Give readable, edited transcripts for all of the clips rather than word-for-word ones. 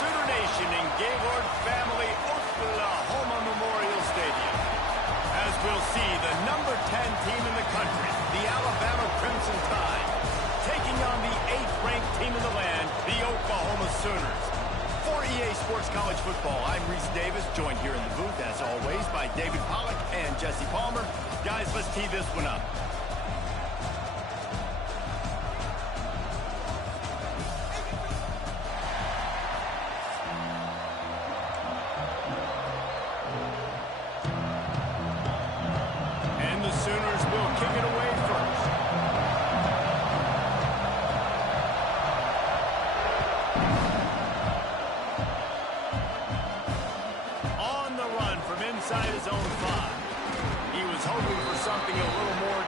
Sooner Nation in Gaylord Family Oklahoma Memorial Stadium. As we'll see, the number 10 team in the country, the Alabama Crimson Tide, taking on the 8th-ranked team in the land, the Oklahoma Sooners. For EA Sports College Football, I'm Reese Davis, joined here in the booth, as always, by David Pollack and Jesse Palmer. Guys, let's tee this one up. And the Sooners will kick it away first. Inside his own 5. He was hoping for something a little more.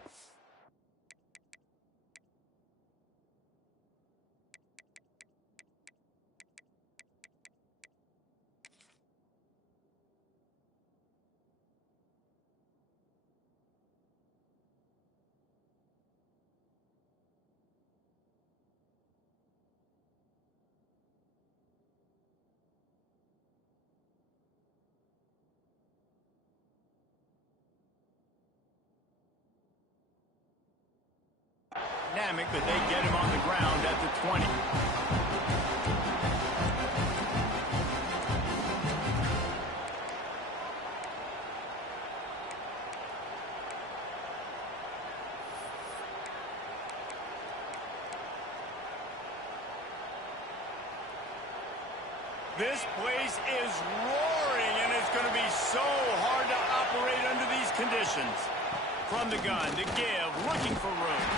Dynamic, but they get him on the ground at the 20. This place is roaring, and it's going to be so hard to operate under these conditions. From the gun, the give, looking for room.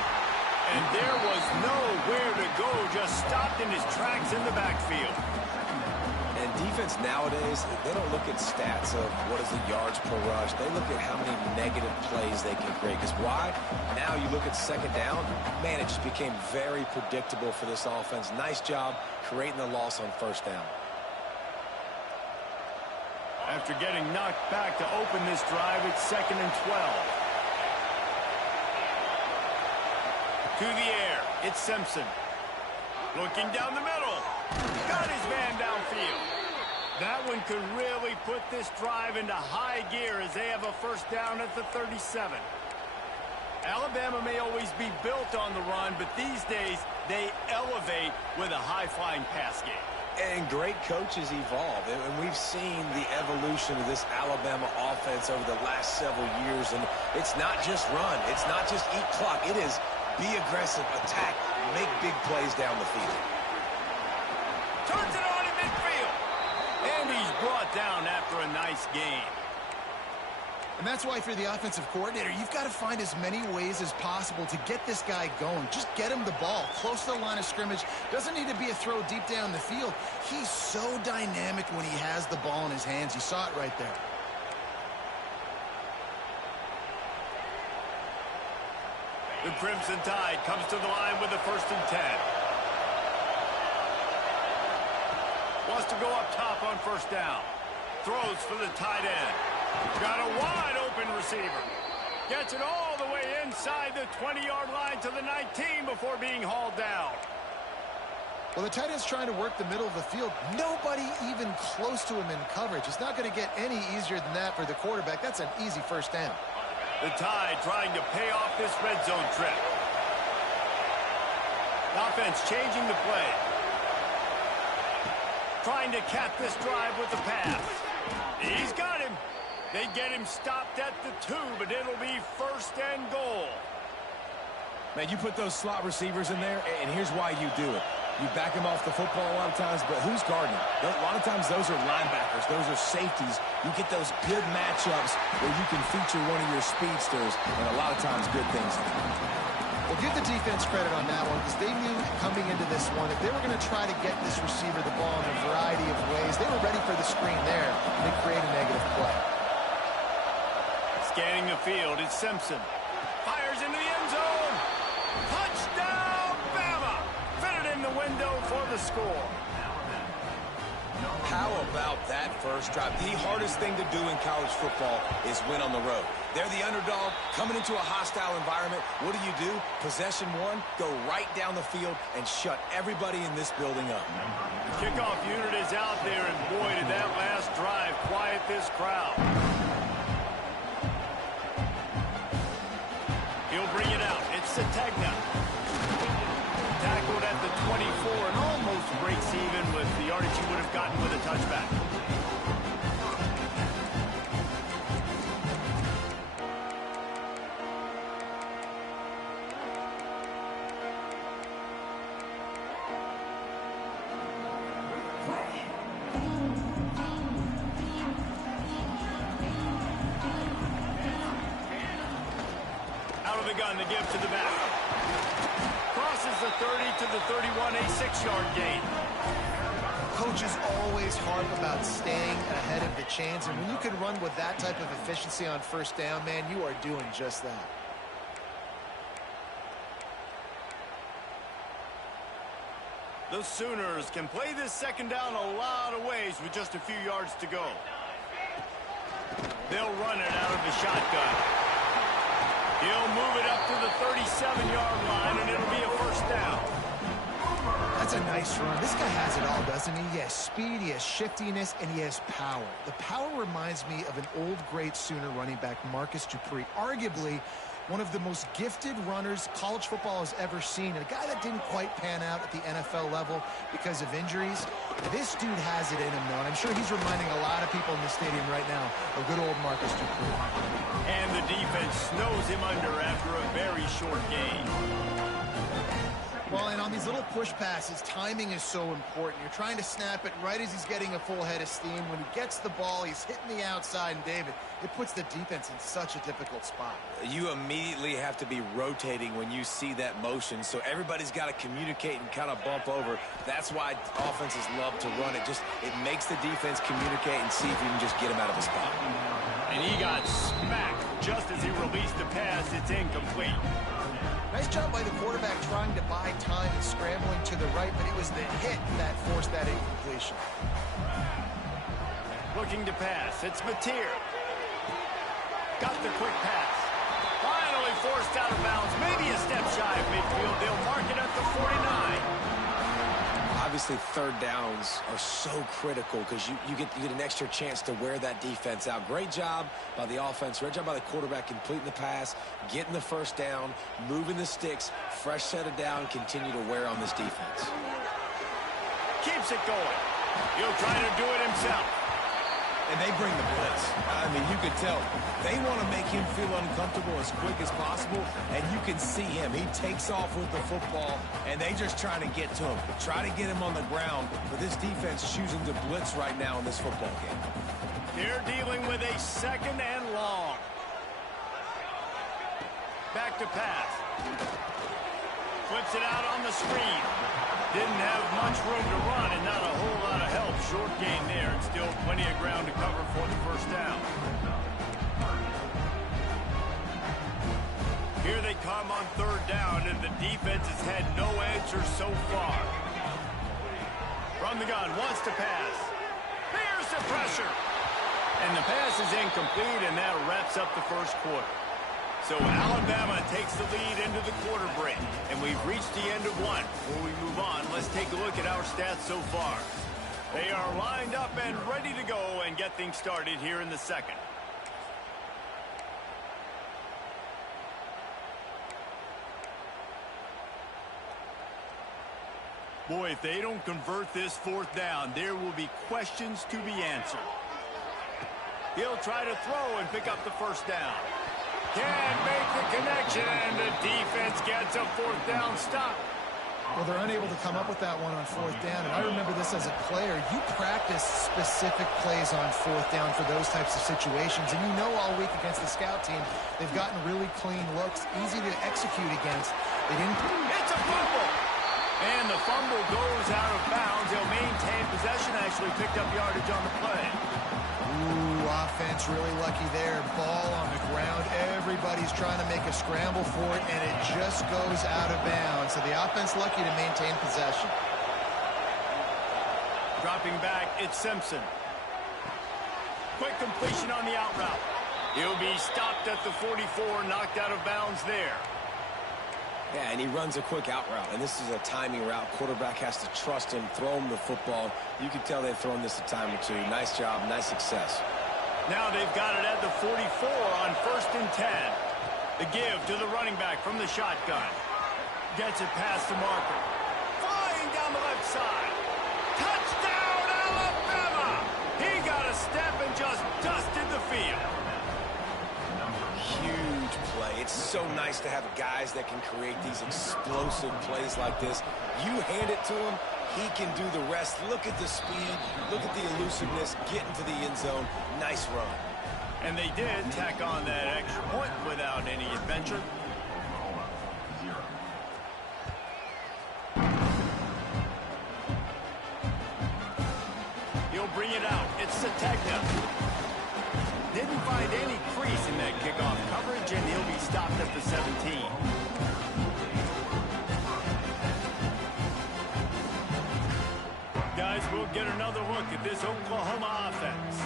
And there was nowhere to go, just stopped in his tracks in the backfield. And defense nowadays, they don't look at stats of what is the yards per rush. They look at how many negative plays they can create. Because why? Now you look at second down, man, it just became very predictable for this offense. Nice job creating the loss on first down. After getting knocked back to open this drive, it's 2nd and 12. To the air, it's Simpson. Looking down the middle. Got his man downfield. That one could really put this drive into high gear as they have a first down at the 37. Alabama may always be built on the run, but these days they elevate with a high-flying pass game. And great coaches evolve, and we've seen the evolution of this Alabama offense over the last several years, and it's not just run, it's not just eat clock, it is be aggressive, attack, make big plays down the field. Turns it on in midfield, and he's brought down after a nice game. And that's why, if you're the offensive coordinator, you've got to find as many ways as possible to get this guy going. Just get him the ball close to the line of scrimmage. Doesn't need to be a throw deep down the field. He's so dynamic when he has the ball in his hands. You saw it right there. The Crimson Tide comes to the line with the 1st and 10. Wants to go up top on first down. Throws for the tight end. Got a wide-open receiver. Gets it all the way inside the 20-yard line to the 19 before being hauled down. Well, the tight end's trying to work the middle of the field. Nobody even close to him in coverage. It's not going to get any easier than that for the quarterback. That's an easy first down. The Tide trying to pay off this red zone trip. Offense changing the play. Trying to cap this drive with the pass. He's got him. They get him stopped at the 2, but it'll be 1st and goal. Man, you put those slot receivers in there, and here's why you do it. You back them off the football a lot of times, but who's guarding them? A lot of times those are linebackers. Those are safeties. You get those good matchups where you can feature one of your speedsters, and a lot of times good things happen. Well, give the defense credit on that one, because they knew coming into this one, if they were going to try to get this receiver the ball in a variety of ways, they were ready for the screen there, and they create a negative play. Scanning the field, it's Simpson. Fires into the end zone. Touchdown, Bama! Fitted in the window for the score. How about that first drive? The hardest thing to do in college football is win on the road. They're the underdog coming into a hostile environment. What do? Possession one, go right down the field and shut everybody in this building up. The kickoff unit is out there, and boy, did that last drive quiet this crowd. He'll bring it out. It's Sategna. Tackled at the 24 and almost breaks even with the yardage he would have gotten with a touchback. Out of the gun to give to the back. Crosses the 30 to the 31, a 6-yard gain. Coaches always harp about staying ahead of the chains, and when you can run with that type of efficiency on first down, man, you are doing just that. The Sooners can play this second down a lot of ways with just a few yards to go. They'll run it out of the shotgun. He'll move it up to the 37-yard line, and it'll be a first down. That's a nice run. This guy has it all, doesn't he? He has speed, he has shiftiness, and he has power. The power reminds me of an old, great Sooner running back, Marcus Dupree. Arguably one of the most gifted runners college football has ever seen. And a guy that didn't quite pan out at the NFL level because of injuries. This dude has it in him, though. And I'm sure he's reminding a lot of people in the stadium right now of good old Marcus Dupree. And the defense snows him under after a very short gain. Well, and on these little push passes, timing is so important. You're trying to snap it right as he's getting a full head of steam. When he gets the ball, he's hitting the outside, and David, it puts the defense in such a difficult spot. You immediately have to be rotating when you see that motion, so everybody's got to communicate and kind of bump over. That's why offenses love to run it. It makes the defense communicate and see if you can just get him out of a spot. And he got smacked just as he released the pass. It's incomplete. Nice job by the quarterback trying to buy time and scrambling to the right, but it was the hit that forced that incompletion. Looking to pass. It's Mateer. Got the quick pass. Finally forced out of bounds. Maybe a step shy of midfield. They'll mark it at the 49. Obviously, third downs are so critical because you get an extra chance to wear that defense out. Great job by the offense. Great job by the quarterback completing the pass, getting the first down, moving the sticks, fresh set of down, continue to wear on this defense. Keeps it going. He'll try to do it himself. And they bring the blitz. I mean, you could tell. They want to make him feel uncomfortable as quick as possible, and you can see him. He takes off with the football, and they just trying to get to him. Try to get him on the ground, but this defense choosing to blitz right now in this football game. They're dealing with a second and long. Back to pass. Flips it out on the screen. Didn't have much room to run and not a whole lot of help. Short gain there and still plenty of ground to cover for the first down. Here they come on third down, and the defense has had no answer so far. From the gun, wants to pass. Here's the pressure. And the pass is incomplete, and that wraps up the first quarter. So Alabama takes the lead into the quarter break, and we've reached the end of one. Before we move on, let's take a look at our stats so far. They are lined up and ready to go and get things started here in the second. Boy, if they don't convert this fourth down, there will be questions to be answered. He'll try to throw and pick up the first down. Can't make the connection, and the defense gets a fourth down stop. Well, they're unable to come up with that one on fourth down, and I remember this as a player. You practice specific plays on fourth down for those types of situations, and you know all week against the scout team, they've gotten really clean looks, easy to execute against. They didn't. It's a fumble, and the fumble goes out of bounds. They'll maintain possession, actually picked up yardage on the play. Ooh, offense really lucky there. Ball on the ground. Everybody's trying to make a scramble for it, and it just goes out of bounds. So the offense lucky to maintain possession. Dropping back, it's Simpson. Quick completion on the out route. He'll be stopped at the 44, knocked out of bounds there. Yeah, and he runs a quick out route, and this is a timing route. Quarterback has to trust him, throw him the football. You can tell they've thrown this a time or two. Nice job, nice success. Now they've got it at the 44 on 1st and 10. The give to the running back from the shotgun. Gets it past the marker. Flying down the left side. Touchdown, Alabama! He got a step and just dusted the field. Huge play. It's so nice to have guys that can create these explosive plays like this. You hand it to him, he can do the rest. Look at the speed. Look at the elusiveness. Get into the end zone. Nice run. And they did tack on that extra point without any adventure. He'll bring it out. It's Sategna. Didn't find any crease in that kickoff coverage, and he'll be stopped at the 17. Guys, we'll get another look at this Oklahoma offense.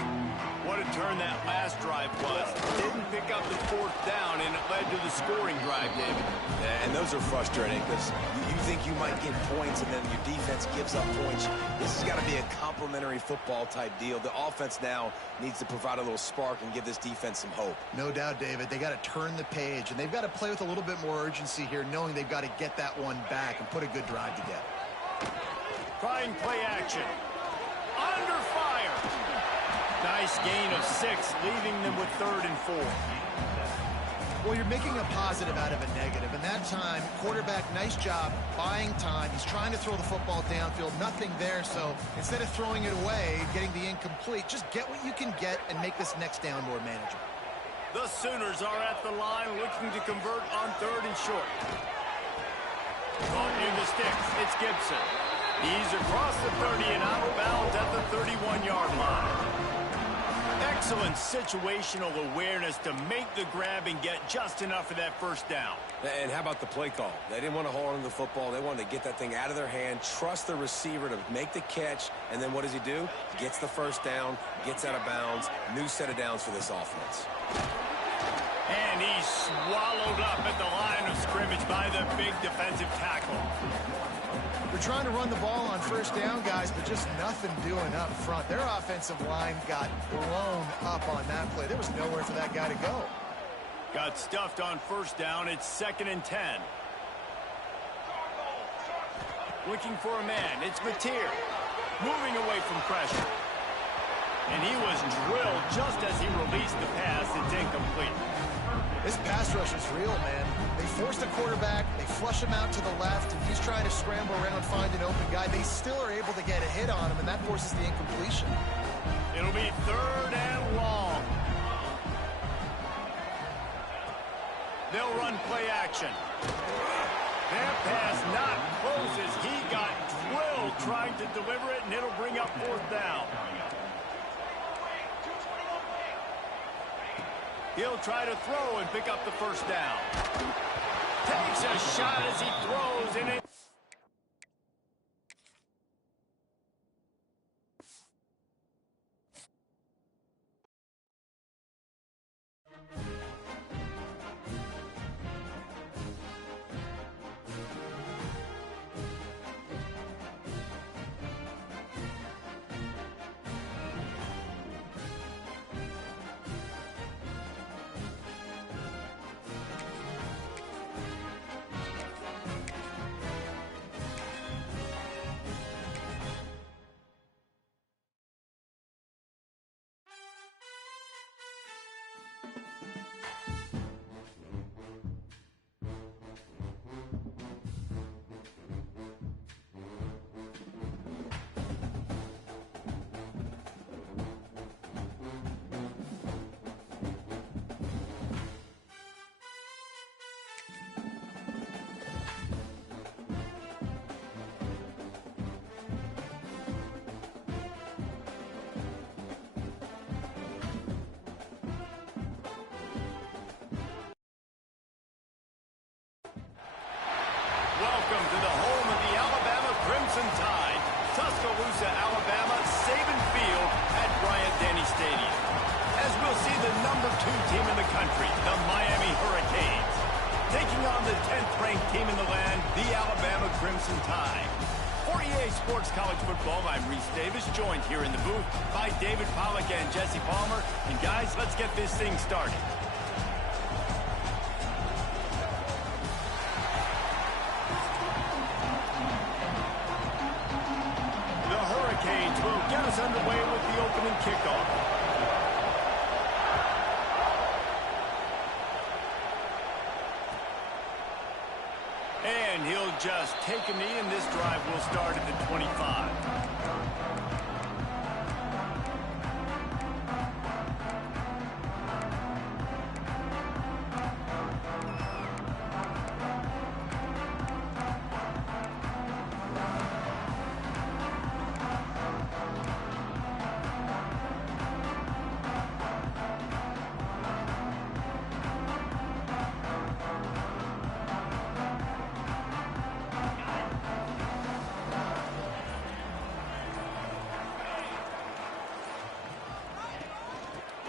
What a turn that last drive was. Didn't pick up the 4th down, and it led to the scoring drive, David. Yeah, and those are frustrating because you think you might get points and then your defense gives up points. This has got to be a complementary football type deal. The offense now needs to provide a little spark and give this defense some hope. No doubt, David. They got to turn the page, and they've got to play with a little bit more urgency here, knowing they've got to get that one back and put a good drive together. Trying play action. Under fire. Nice gain of 6, leaving them with 3rd and 4. Well, you're making a positive out of a negative, and that time, quarterback, nice job buying time. He's trying to throw the football downfield, nothing there, so instead of throwing it away, getting the incomplete, just get what you can get and make this next down more manageable. The Sooners are at the line looking to convert on 3rd and short. Caught near the sticks, it's Gibson. He's across the 30 and out of bounds at the 31-yard line. Excellent situational awareness to make the grab and get just enough of that 1st down. And how about the play call? They didn't want to hold on to the football. They wanted to get that thing out of their hand, trust the receiver to make the catch, and then what does he do? He gets the 1st down, gets out of bounds, new set of downs for this offense. And he's swallowed up at the line of scrimmage by the big defensive tackle. We're trying to run the ball on 1st down, guys, but just nothing doing up front. Their offensive line got blown up on that play. There was nowhere for that guy to go. Got stuffed on 1st down. It's 2nd and 10. Looking for a man. It's Mateer. Moving away from pressure. And he was drilled just as he released the pass. It's incomplete. This pass rush is real, man. They force the quarterback, they flush him out to the left, and he's trying to scramble around, find an open guy. They still are able to get a hit on him, and that forces the incompletion. It'll be 3rd and long. They'll run play action. That pass not close as he got drilled trying to deliver it, and it'll bring up 4th down. He'll try to throw and pick up the 1st down. Takes a shot as he throws, and it... Tuscaloosa, Alabama, Saban Field at Bryant-Denny Stadium. As we'll see the number 2 team in the country, the Miami Hurricanes, taking on the 10th-ranked team in the land, the Alabama Crimson Tide. For EA Sports College Football, I'm Reese Davis, joined here in the booth by David Pollack and Jesse Palmer. And guys, let's get this thing started. The Hurricanes will get us underway with the opening kickoff. And he'll just take a knee, and this drive will start at the 25.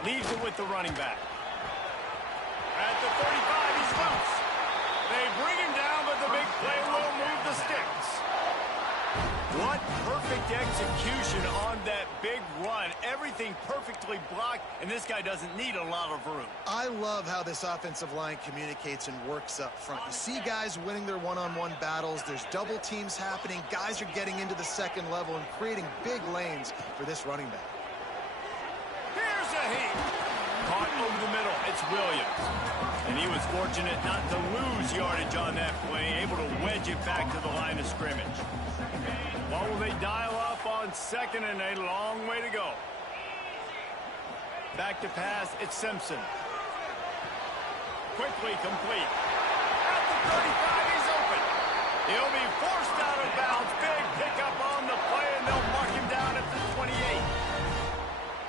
Leaves it with the running back. At the 35, he's loose. They bring him down, but the big play will move the sticks. What perfect execution on that big run. Everything perfectly blocked, and this guy doesn't need a lot of room. I love how this offensive line communicates and works up front. You see guys winning their one-on-one battles. There's double teams happening. Guys are getting into the second level and creating big lanes for this running back. Caught over the middle. It's Williams. And he was fortunate not to lose yardage on that play, able to wedge it back to the line of scrimmage. What will they dial up on second, and a long way to go? Back to pass, it's Simpson. Quickly complete. At the 35, he's open. He'll be forced out of bounds. Big pickup on the play, and they'll mark him down at the 28.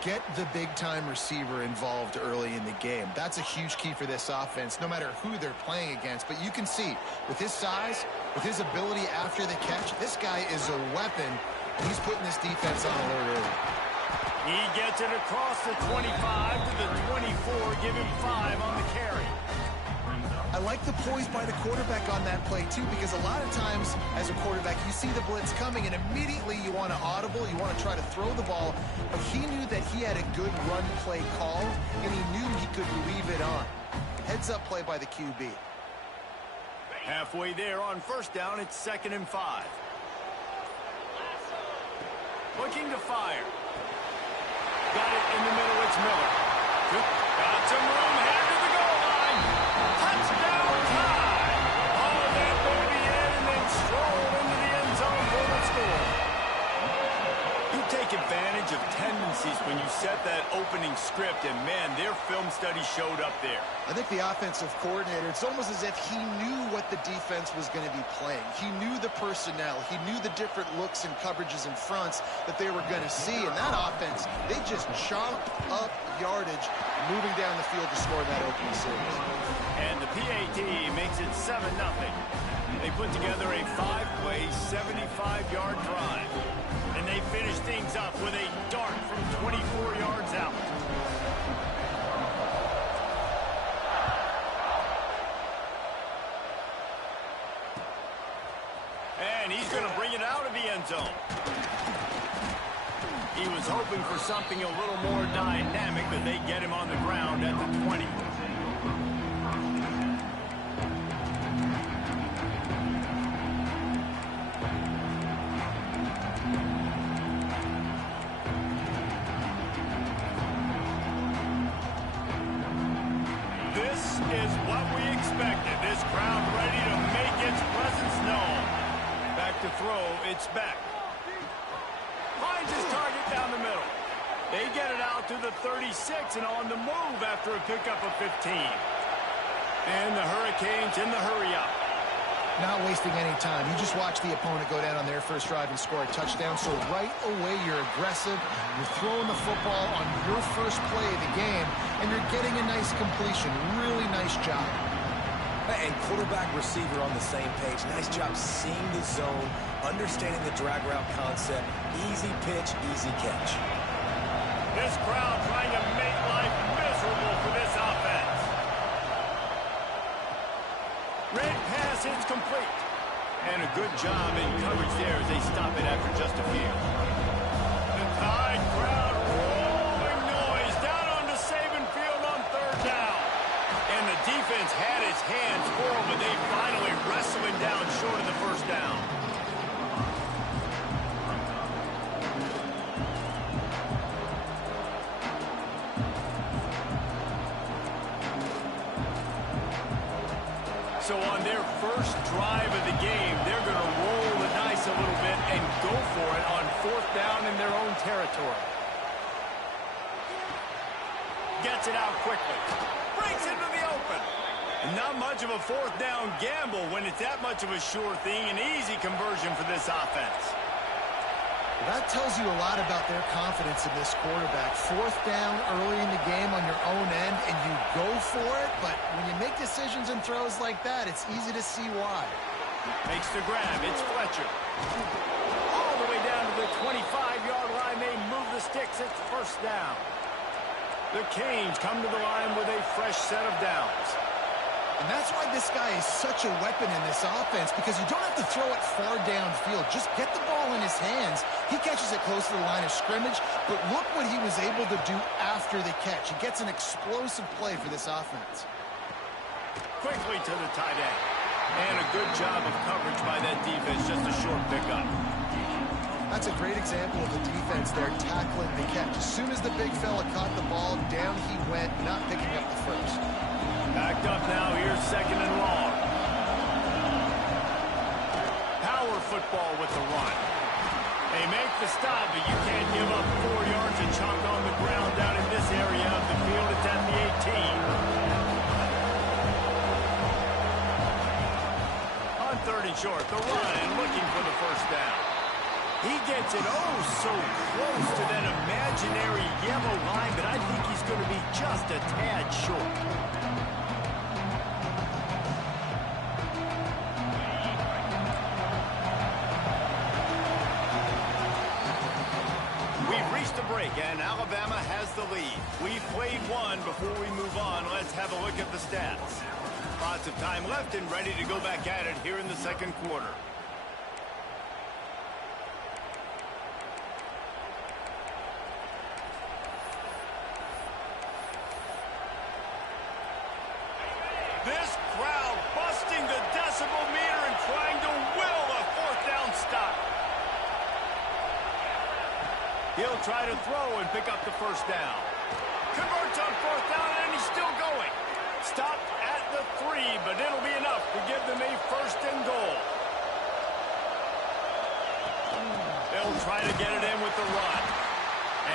Get the big-time receiver involved early in the game. That's a huge key for this offense, no matter who they're playing against. But you can see, with his size, with his ability after the catch, this guy is a weapon, and he's putting this defense on alert early. He gets it across the 25 to the 24, give him 5 on the carry. I like the poise by the quarterback on that play, too, because a lot of times, as a quarterback, you see the blitz coming, and immediately you want to audible, you want to try to throw the ball, but he knew that he had a good run play called, and he knew he could leave it on. Heads-up play by the QB. Halfway there on first down, it's 2nd and 5. Looking to fire. Got it in the middle, it's Miller. Got some room, headed to the goal line. Touchdown time! All of that baby in, and then stroll into the end zone for the score. You take advantage of tendencies when you set that opening script, and man, their film study showed up there. I think the offensive coordinator, it's almost as if he knew what the defense was going to be playing. He knew the personnel. He knew the different looks and coverages and fronts that they were going to see. And that offense, they just chopped up yardage moving down the field to score that opening series. And the PAT makes it 7-0. They put together a 5-play, 75-yard drive. And they finish things up with a dart from 24 yards out. And he's going to bring it out of the end zone. He was hoping for something a little more dynamic, but they get him on the ground at the 20. This is what we expected. This crowd ready to make its presence known. Back to throw, it's back. Finds his target down the middle. They get it out to the 36 and on the move after a pickup of 15. And the Hurricanes in the hurry-up. Not wasting any time. You just watch the opponent go down on their first drive and score a touchdown. So right away, you're aggressive. You're throwing the football on your first play of the game, and you're getting a nice completion. Really nice job. And quarterback receiver on the same page. Nice job seeing the zone, understanding the drag route concept. Easy pitch, easy catch. This crowd trying to make life miserable for this offense. Red pass hits complete. And a good job in coverage there as they stop it after just a few. The Tide crowd rolling noise down onto Saban Field on third down. And the defense had its hands full, but they finally wrestled him down short of the first down. So on their first drive of the game, they're going to roll the dice a little bit and go for it on fourth down in their own territory. Gets it out quickly. Breaks into the open. Not much of a fourth down gamble when it's that much of a sure thing, an easy conversion for this offense. That tells you a lot about their confidence in this quarterback. Fourth down early in the game on your own end, and you go for it, but when you make decisions and throws like that, it's easy to see why. Makes the grab. It's Fletcher. All the way down to the 25-yard line. They move the sticks. It's first down. The Canes come to the line with a fresh set of downs. And that's why this guy is such a weapon in this offense, because you don't have to throw it far downfield. Just get the ball in his hands. He catches it close to the line of scrimmage, but look what he was able to do after the catch. He gets an explosive play for this offense. Quickly to the tight end. And a good job of coverage by that defense, just a short pickup. That's a great example of the defense there tackling the catch. As soon as the big fella caught the ball, down he went, not picking up the first. Backed up now, here's second and long. Power football with the run. They make the stop, but you can't give up 4 yards a chunk on the ground down in this area of the field. It's at the 18. On third and short, the run and looking for the first down. He gets it oh so close to that imaginary yellow line, but I think he's going to be just a tad short. And Alabama has the lead. We've played one. Before we move on, let's have a look at the stats. Lots of time left and ready to go back at it here in the second quarter. This crowd busting the decibel meter and trying to will a fourth down stop. He'll try to throw and pick up the first down. Converts on fourth down, and he's still going. Stopped at the 3, but it'll be enough to give them a first and goal. They'll try to get it in with the run.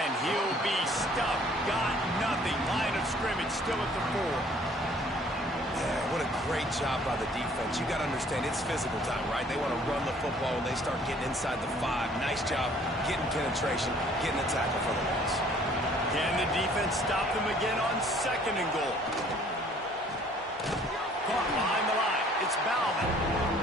And he'll be stuffed. Got nothing. Line of scrimmage still at the 4. Yeah, what a great job by the defense. You got to understand, it's physical time, right? They want to run the football when they start getting inside the 5. Nice job getting penetration, getting a tackle for the loss. Can the defense stop them again on second and goal? Caught behind the line. It's Bauman.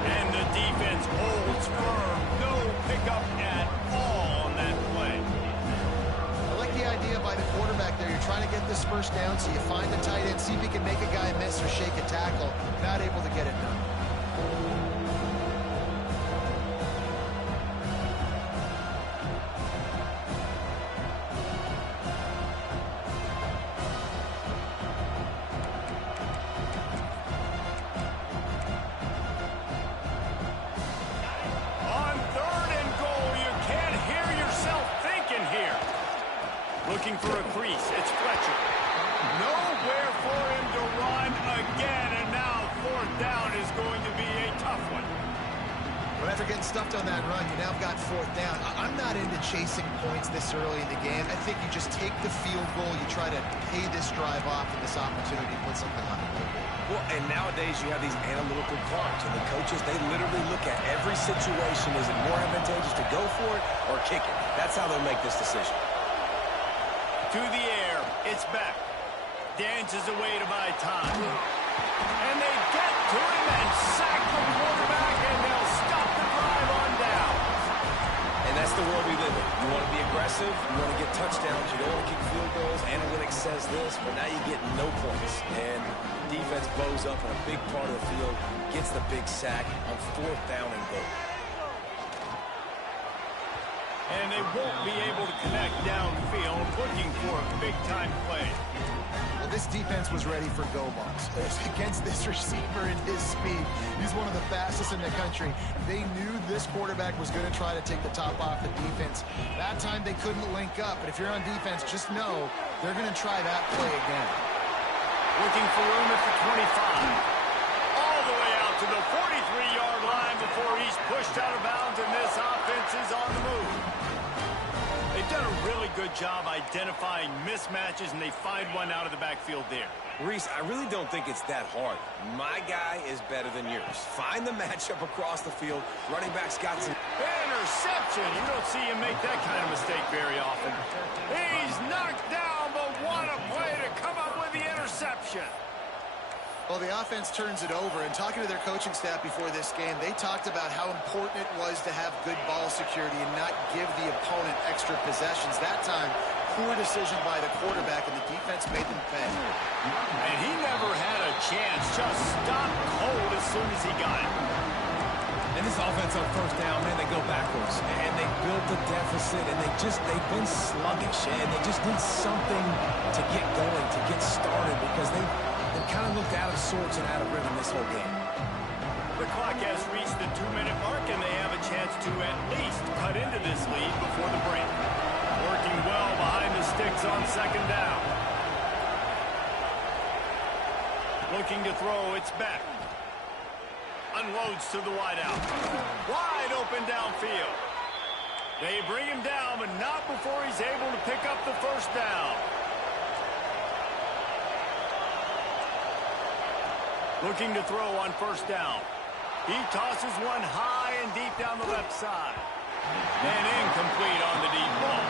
And the defense holds firm. No pickup at all on that play. I like the idea by the quarterback there. You're trying to get this first down, so you find the tight end, see if he can make a guy miss or shake a tackle. Not able to get it done. On third and goal, you can't hear yourself thinking here. Looking for a crease. It's Fletcher. Nowhere for him to run again, and now fourth down is going to be a tough one. But after getting stuffed on that run, you now got fourth down. I'm not into chasing points this early in the game. I think you just take the field goal. You try to pay this drive off and this opportunity to put something on the board. Well, and nowadays you have these analytical clocks, and the coaches, they literally look at every situation. Is it more advantageous to go for it or kick it? That's how they'll make this decision. To the air, it's back. Dances away to buy time. And they get to him and sack the quarterback, and they'll stop the drive on down. And that's the world we live in. You want to be aggressive, you want to get touchdowns, you don't want to kick field goals. Analytics says this, but now you get no points. And defense bows up on a big part of the field, gets the big sack on 4th down and goal. And they won't be able to connect downfield, looking for a big-time play. Well, this defense was ready for go balls. Against this receiver and his speed, he's one of the fastest in the country. They knew this quarterback was going to try to take the top off the defense. That time they couldn't link up, but if you're on defense, just know they're going to try that play again. Looking for room at the 25. All the way out to the 43-yard line before he's pushed out of bounds, and this offense is on the move. They've done a really good job identifying mismatches, and they find one out of the backfield there. Reese, I really don't think it's that hard. My guy is better than yours. Find the matchup across the field. Running back's got some... Interception! You don't see him make that kind of mistake very often. He's knocked down, but what a play to come up with the interception. Well, the offense turns it over, and talking to their coaching staff before this game, they talked about how important it was to have good ball security and not give the opponent extra possessions. That time, poor decision by the quarterback, and the defense made them pay. And he never had a chance, just stopped cold as soon as he got it. And this offense on 1st down, man, they go backwards. And they built the deficit, and they've been sluggish, and they just need something to get going, to get started, because they kind of looked out of sorts and out of rhythm this whole game. The clock has reached the 2-minute mark, and they have a chance to at least cut into this lead before the break. Working well behind the sticks on 2nd down. Looking to throw, it's back. Unloads to the wideout. Wide open downfield. They bring him down, but not before he's able to pick up the 1st down. Looking to throw on 1st down. He tosses one high and deep down the left side. And incomplete on the deep ball.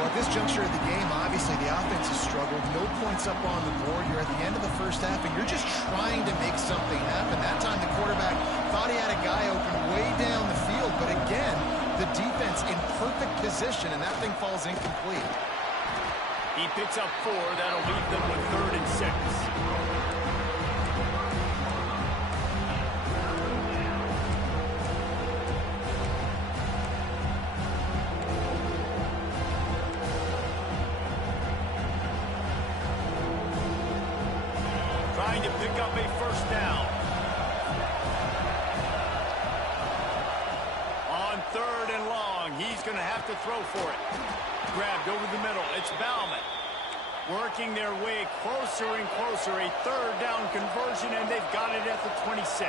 Well, at this juncture of the game, obviously the offense has struggled. No points up on the board. You're at the end of the 1st half, and you're just trying to make something happen. That time the quarterback thought he had a guy open way down the field, but again, the defense in perfect position, and that thing falls incomplete. He picks up 4. That'll leave them with 3rd and 6. Trying to pick up a 1st down. On 3rd and long, he's going to have to throw for it. Grabbed over the middle. It's Bauman. Working their way closer and closer. A 3rd down conversion, and they've got it at the 26.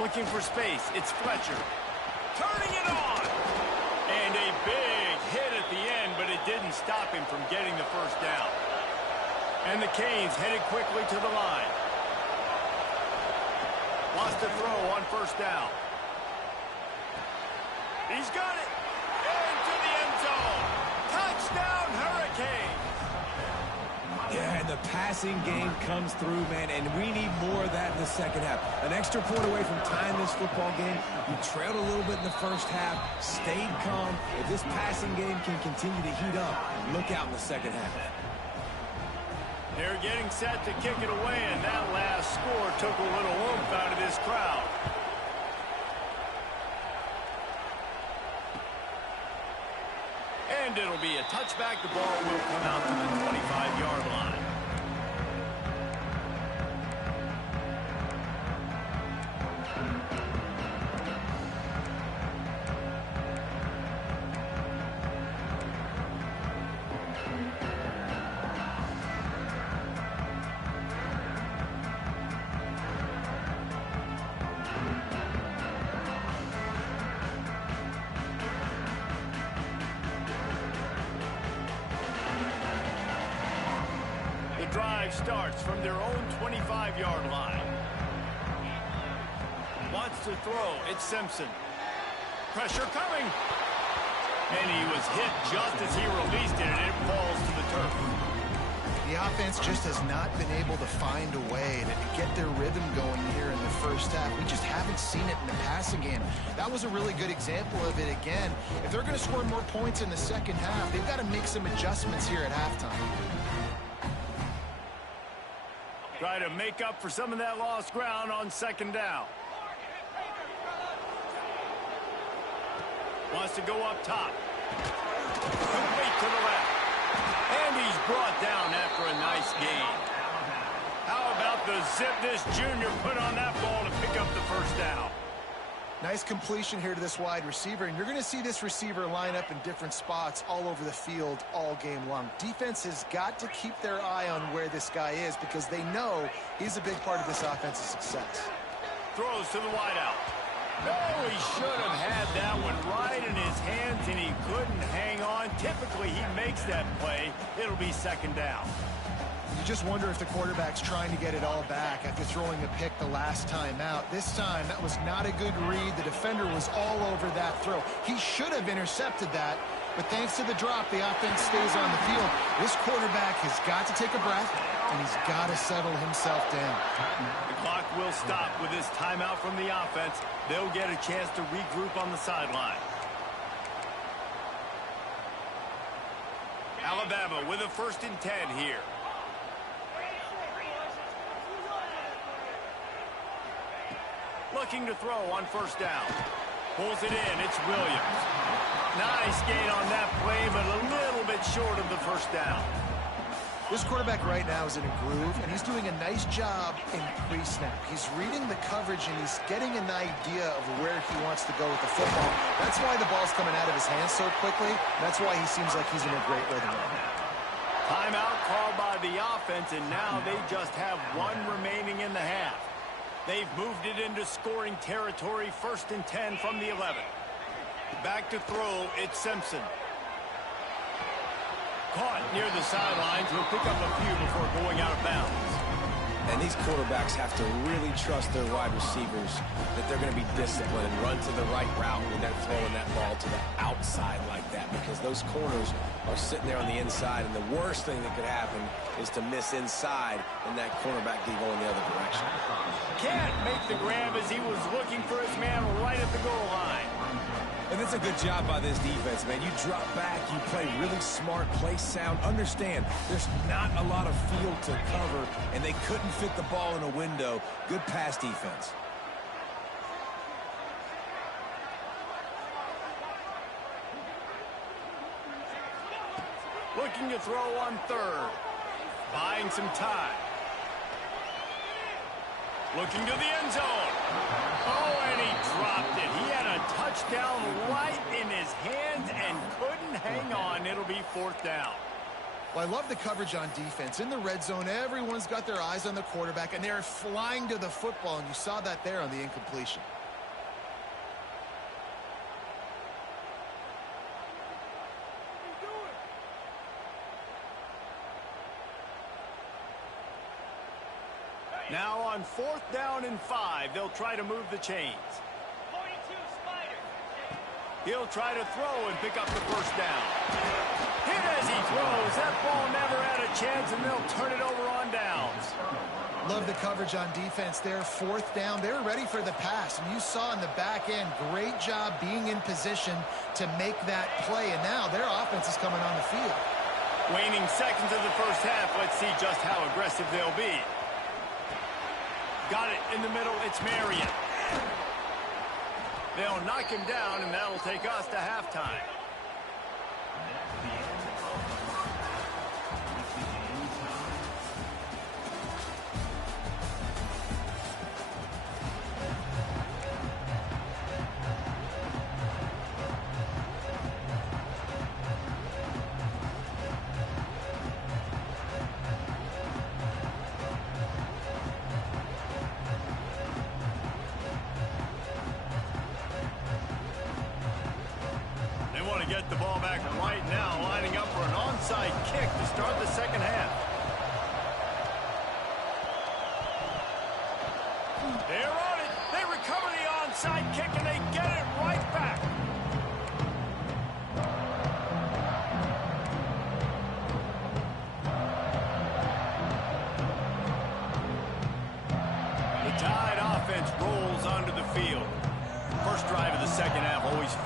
Looking for space. It's Fletcher. Turning it on. And a big hit at the end, but it didn't stop him from getting the 1st down. And the Canes headed quickly to the line. Lost a throw on 1st down. He's got it. Into the end zone. Touchdown, Hurricanes. Yeah, and the passing game comes through, man, and we need more of that in the 2nd half. An extra point away from tying this football game. You trailed a little bit in the 1st half, stayed calm. If this passing game can continue to heat up, look out in the 2nd half. They're getting set to kick it away, and that last score took a little oomph out of this crowd. And it'll be a touchback. The ball will come out to the 25-yard line. Drive starts from their own 25-yard line. Wants to throw. It's Simpson. Pressure coming. And he was hit just as he released it, and it falls to the turf. The offense just has not been able to find a way to get their rhythm going here in the first half. We just haven't seen it in the passing game. That was a really good example of it again. If they're going to score more points in the second half, they've got to make some adjustments here at halftime. Try to make up for some of that lost ground on second down. Wants to go up top. Complete to the left. And he's brought down after a nice gain. How about the zip this junior put on that ball to pick up the first down? Nice completion here to this wide receiver, and you're going to see this receiver line up in different spots all over the field all game long. Defense has got to keep their eye on where this guy is because they know he's a big part of this offense's success. Throws to the wideout. No, he should have had that one right in his hands, and he couldn't hang on. Typically, he makes that play. It'll be second down. You just wonder if the quarterback's trying to get it all back after throwing a pick the last time out. This time, that was not a good read. The defender was all over that throw. He should have intercepted that, but thanks to the drop, the offense stays on the field. This quarterback has got to take a breath, and he's got to settle himself down. The clock will stop with this timeout from the offense. They'll get a chance to regroup on the sideline. Alabama with a 1st and 10 here. Looking to throw on 1st down. Pulls it in. It's Williams. Nice gain on that play, but a little bit short of the 1st down. This quarterback right now is in a groove, and he's doing a nice job in pre-snap. He's reading the coverage, and he's getting an idea of where he wants to go with the football. That's why the ball's coming out of his hands so quickly. That's why he seems like he's in a great rhythm right now. Timeout called by the offense, and now they just have one remaining in the half. They've moved it into scoring territory, 1st and 10 from the 11. Back to throw, it's Simpson. Caught near the sidelines. He'll pick up a few before going out of bounds. And these quarterbacks have to really trust their wide receivers that they're going to be disciplined and run to the right route when they're throwing that ball to the outside like that, because those corners are sitting there on the inside, and the worst thing that could happen is to miss inside and that cornerback be going the other direction. Can't make the grab as he was looking for his man right at the goal line. And it's a good job by this defense, man. You drop back, you play really smart, play sound. Understand, there's not a lot of field to cover, and they couldn't fit the ball in a window. Good pass defense. Looking to throw on 3rd. Buying some time. Looking to the end zone. Oh, and he dropped it. He had a touchdown right in his hands and couldn't hang on. It'll be 4th down. Well, I love the coverage on defense. In the red zone, everyone's got their eyes on the quarterback, and they're flying to the football, and you saw that there on the incompletion. Now on 4th down and 5, they'll try to move the chains. He'll try to throw and pick up the 1st down. Hit as he throws. That ball never had a chance, and they'll turn it over on downs. Love the coverage on defense there. 4th down. They were ready for the pass, and you saw in the back end, great job being in position to make that play, and now their offense is coming on the field. Waning seconds of the 1st half. Let's see just how aggressive they'll be. Got it in the middle. It's Marion. They'll knock him down, and that'll take us to halftime. Get the ball back right now, lining up for an onside kick to start the second half. They're on it. They recover the onside kick, and they get it right back.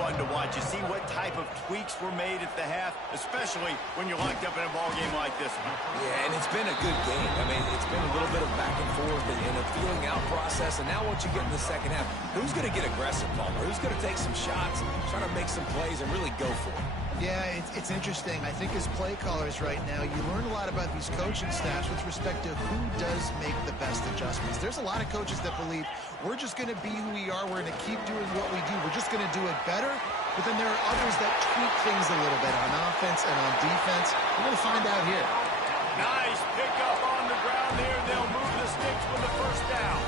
fun to watch. You see what type of tweaks were made at the half, especially when you're locked up in a ball game like this one. Yeah, and it's been a good game. I mean, it's been a little bit of back and forth and a feeling out process. And now once you get in the second half, who's going to get aggressive, Palmer? Who's going to take some shots, try to make some plays, and really go for it? Yeah, it's interesting. I think as play callers right now, you learn a lot about these coaching staffs with respect to who does make the best adjustments. There's a lot of coaches that believe we're just going to be who we are. We're going to keep doing what we do. We're just going to do it better. But then there are others that tweak things a little bit on offense and on defense. We're going to find out here. Nice pickup on the ground there. They'll move the sticks with the first down.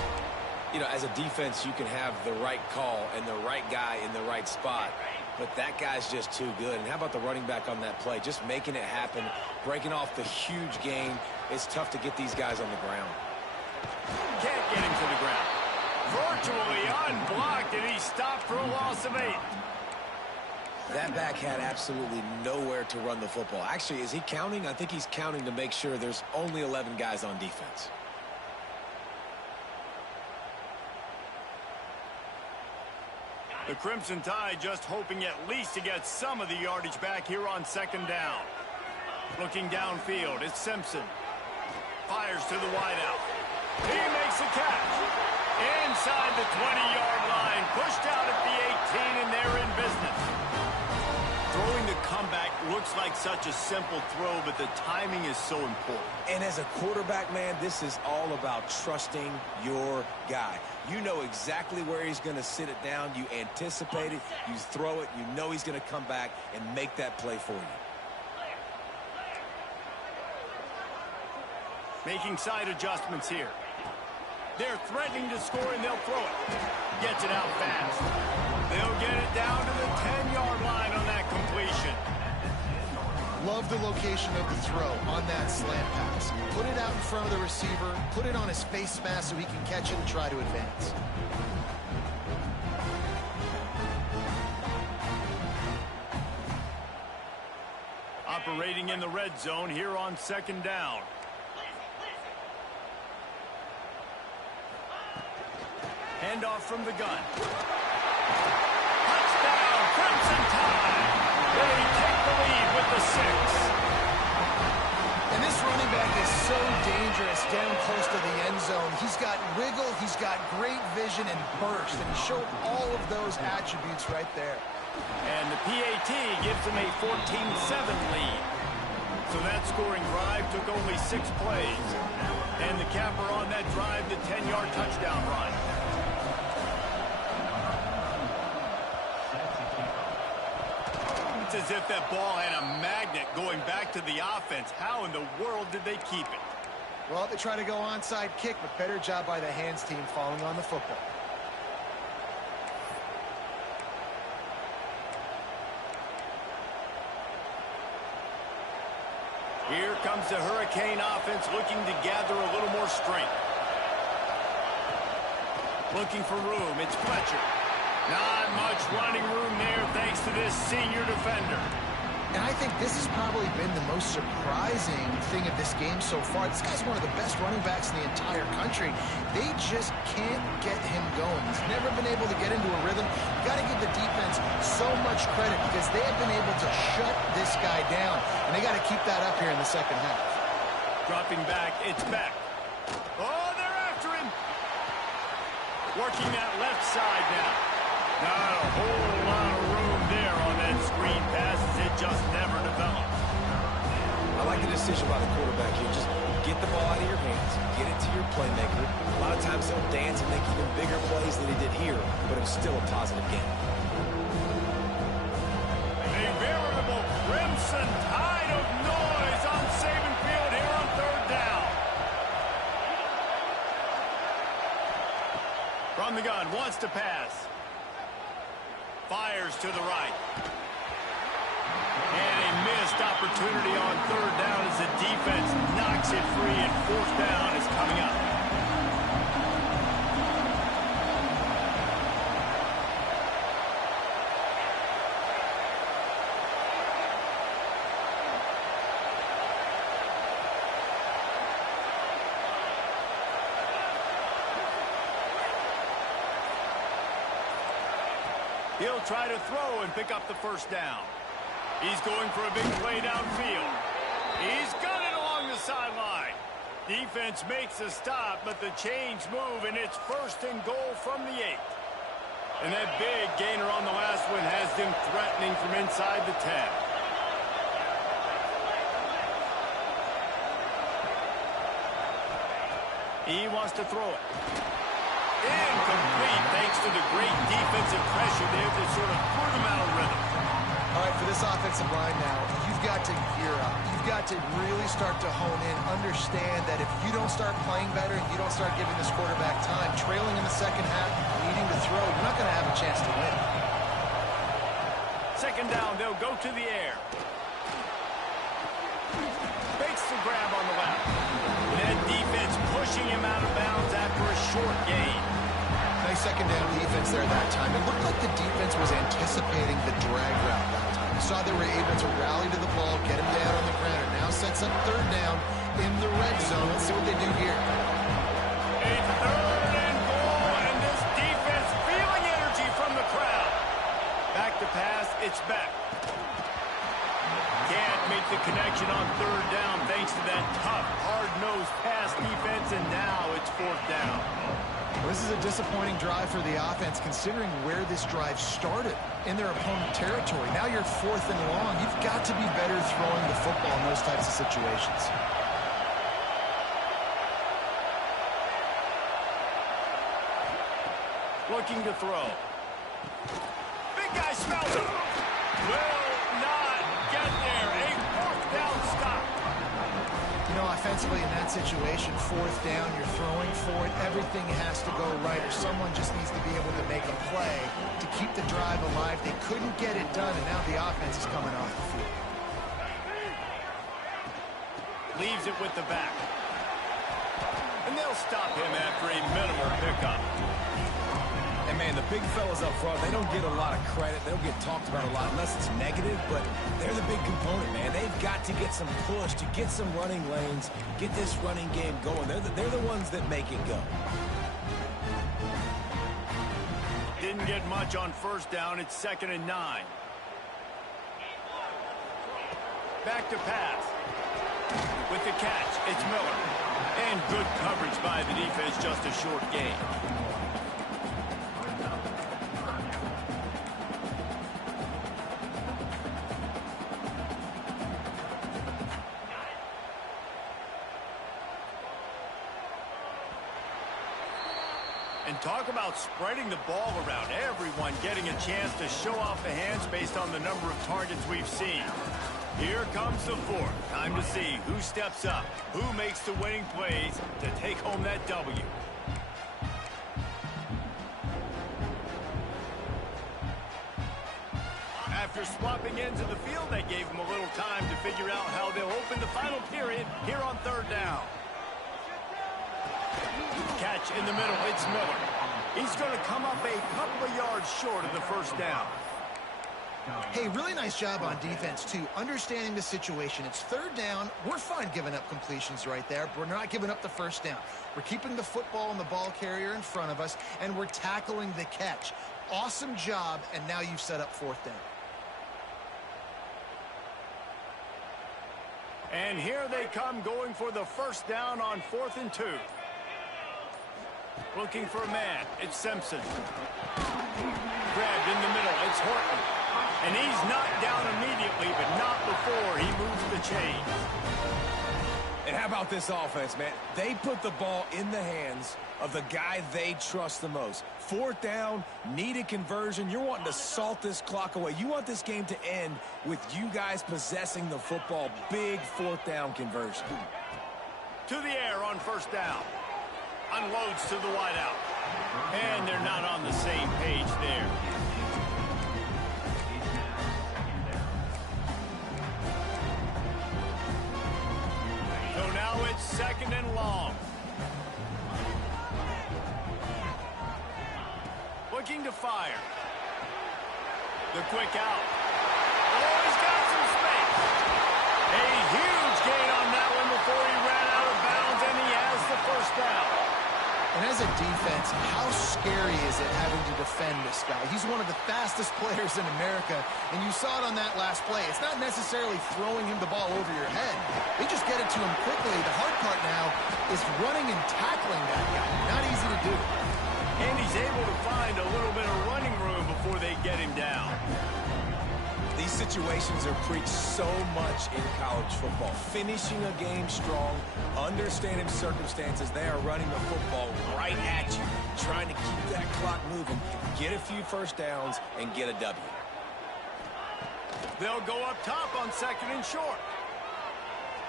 You know, as a defense, you can have the right call and the right guy in the right spot. But that guy's just too good. And how about the running back on that play? Just making it happen, breaking off the huge gain. It's tough to get these guys on the ground. Can't get him to the ground. Virtually unblocked, and he stopped for a loss of 8. That back had absolutely nowhere to run the football. Actually, is he counting? I think he's counting to make sure there's only 11 guys on defense. The Crimson Tide just hoping at least to get some of the yardage back here on second down. Looking downfield, it's Simpson. Fires to the wideout. He makes a catch. Inside the 20-yard line. Pushed out at the 18, and they're in business. Throwing the comeback looks like such a simple throw, but the timing is so important. And as a quarterback, man, this is all about trusting your guy. You know exactly where he's going to sit it down. You anticipate it. You throw it. You know he's going to come back and make that play for you. Making side adjustments here. They're threatening to score, and they'll throw it. Gets it out fast. They'll get it down to the 10-yard line on that completion. Love the location of the throw on that slant pass. Put it out in front of the receiver, put it on his face mask so he can catch it and try to advance. Operating in the red zone here on second down. Handoff from the gun. Touchdown, Crimson Tide. They take the lead with the 6. And this running back is so dangerous down close to the end zone. He's got wiggle, he's got great vision and burst, and he showed all of those attributes right there. And the PAT gives them a 14-7 lead. So that scoring drive took only 6 plays. And the capper on that drive, the 10-yard touchdown run. It's as if that ball had a magnet going back to the offense. How in the world did they keep it? Well, they try to go onside kick, but better job by the hands team falling on the football. Here comes the Hurricane offense looking to gather a little more strength. Looking for room, it's Fletcher. Not much running room there thanks to this senior defender. And I think this has probably been the most surprising thing of this game so far. This guy's one of the best running backs in the entire country. They just can't get him going. He's never been able to get into a rhythm. You got to give the defense so much credit because they have been able to shut this guy down. And they got to keep that up here in the second half. Dropping back, it's Beck. Oh, they're after him. Working that left side now. Not a whole lot of room there on that screen pass as it just never developed. I like the decision by the quarterback here. Just get the ball out of your hands, get it to your playmaker. A lot of times he'll dance and make even bigger plays than he did here, but it was still a positive game. A veritable Crimson Tide of noise on Saban Field here on third down. From the gun, wants to pass. Fires to the right. And a missed opportunity on third down as the defense knocks it free, and fourth down is coming up. He'll try to throw and pick up the first down. He's going for a big play downfield. He's got it along the sideline. Defense makes a stop, but the chains move, and it's 1st and goal from the 8. And that big gainer on the last one has them threatening from inside the 10. He wants to throw it. Incomplete, thanks to the great defensive pressure there that sort of put him out of rhythm. All right, for this offensive line now, you've got to gear up. You've got to really start to hone in, understand that if you don't start playing better and you don't start giving this quarterback time, trailing in the second half, needing to throw, you're not going to have a chance to win. 2nd down, they'll go to the air. Fakes the grab on the left. That defense pushing him out of bounds after a short gain. Nice 2nd down defense there that time. It looked like the defense was anticipating the drag route that time. You saw they were able to rally to the ball, get him down on the ground. It now sets up 3rd down in the red zone. Let's see what they do here. It's 3rd and goal, and this defense feeling energy from the crowd. Back to pass, it's back. Can't make the connection on 3rd down thanks to that tough, hard-nosed pass defense, and now it's 4th down. Well, this is a disappointing drive for the offense considering where this drive started in their opponent territory. Now you're 4th and long. You've got to be better throwing the football in those types of situations. Looking to throw. Big guy smells it. Will not get there. A 4th down stop. You know, offensively in that situation, 4th down, you're throwing for it. Everything has to go right, or someone just needs to be able to make a play to keep the drive alive. They couldn't get it done, and now the offense is coming off the field. Leaves it with the back. And they'll stop him after a minimal pickup. And, man, the big fellas up front, they don't get a lot of credit. They don't get talked about a lot unless it's negative, but they're the big component, man. They've got to get some push, to get some running lanes, get this running game going. They're the ones that make it go. Didn't get much on 1st down. It's 2nd and 9. Back to pass. With the catch, it's Miller. And good coverage by the defense, just a short gain. And talk about spreading the ball around. Everyone getting a chance to show off the hands based on the number of targets we've seen. Here comes the 4th. Time to see who steps up, who makes the winning plays to take home that W. After swapping ends of the field, that gave them a little time to figure out how they'll open the final period here on 3rd down. Catch in the middle, it's Miller. He's going to come up a couple of yards short of the 1st down. Hey, really nice job on defense, too. Understanding the situation. It's 3rd down. We're fine giving up completions right there, but we're not giving up the 1st down. We're keeping the football and the ball carrier in front of us, and we're tackling the catch. Awesome job, and now you've set up 4th down. And here they come going for the 1st down on 4th and 2. Looking for a man. It's Simpson. Grabbed in the middle. It's Horton. And he's knocked down immediately, but not before he moves the chain. And how about this offense, man? They put the ball in the hands of the guy they trust the most. 4th down, needed conversion. You're wanting to salt this clock away. You want this game to end with you guys possessing the football. Big 4th down conversion. To the air on 1st down. Unloads to the wideout. And they're not on the same page there. So now it's 2nd and long. Looking to fire. The quick out. Oh, he's got some space. A huge gain on that one before he ran out of bounds, and he has the 1st down. And as a defense, defense, how scary is it having to defend this guy? He's one of the fastest players in America, and you saw it on that last play. It's not necessarily throwing him the ball over your head. They just get it to him quickly. The hard part now is running and tackling that guy. Not easy to do. And he's able to find a little bit of running room before they get him down. These situations are preached so much in college football. Finishing a game strong, understanding circumstances. They are running the football right at you, trying to keep that clock moving, get a few first downs, and get a W. They'll go up top on 2nd and short.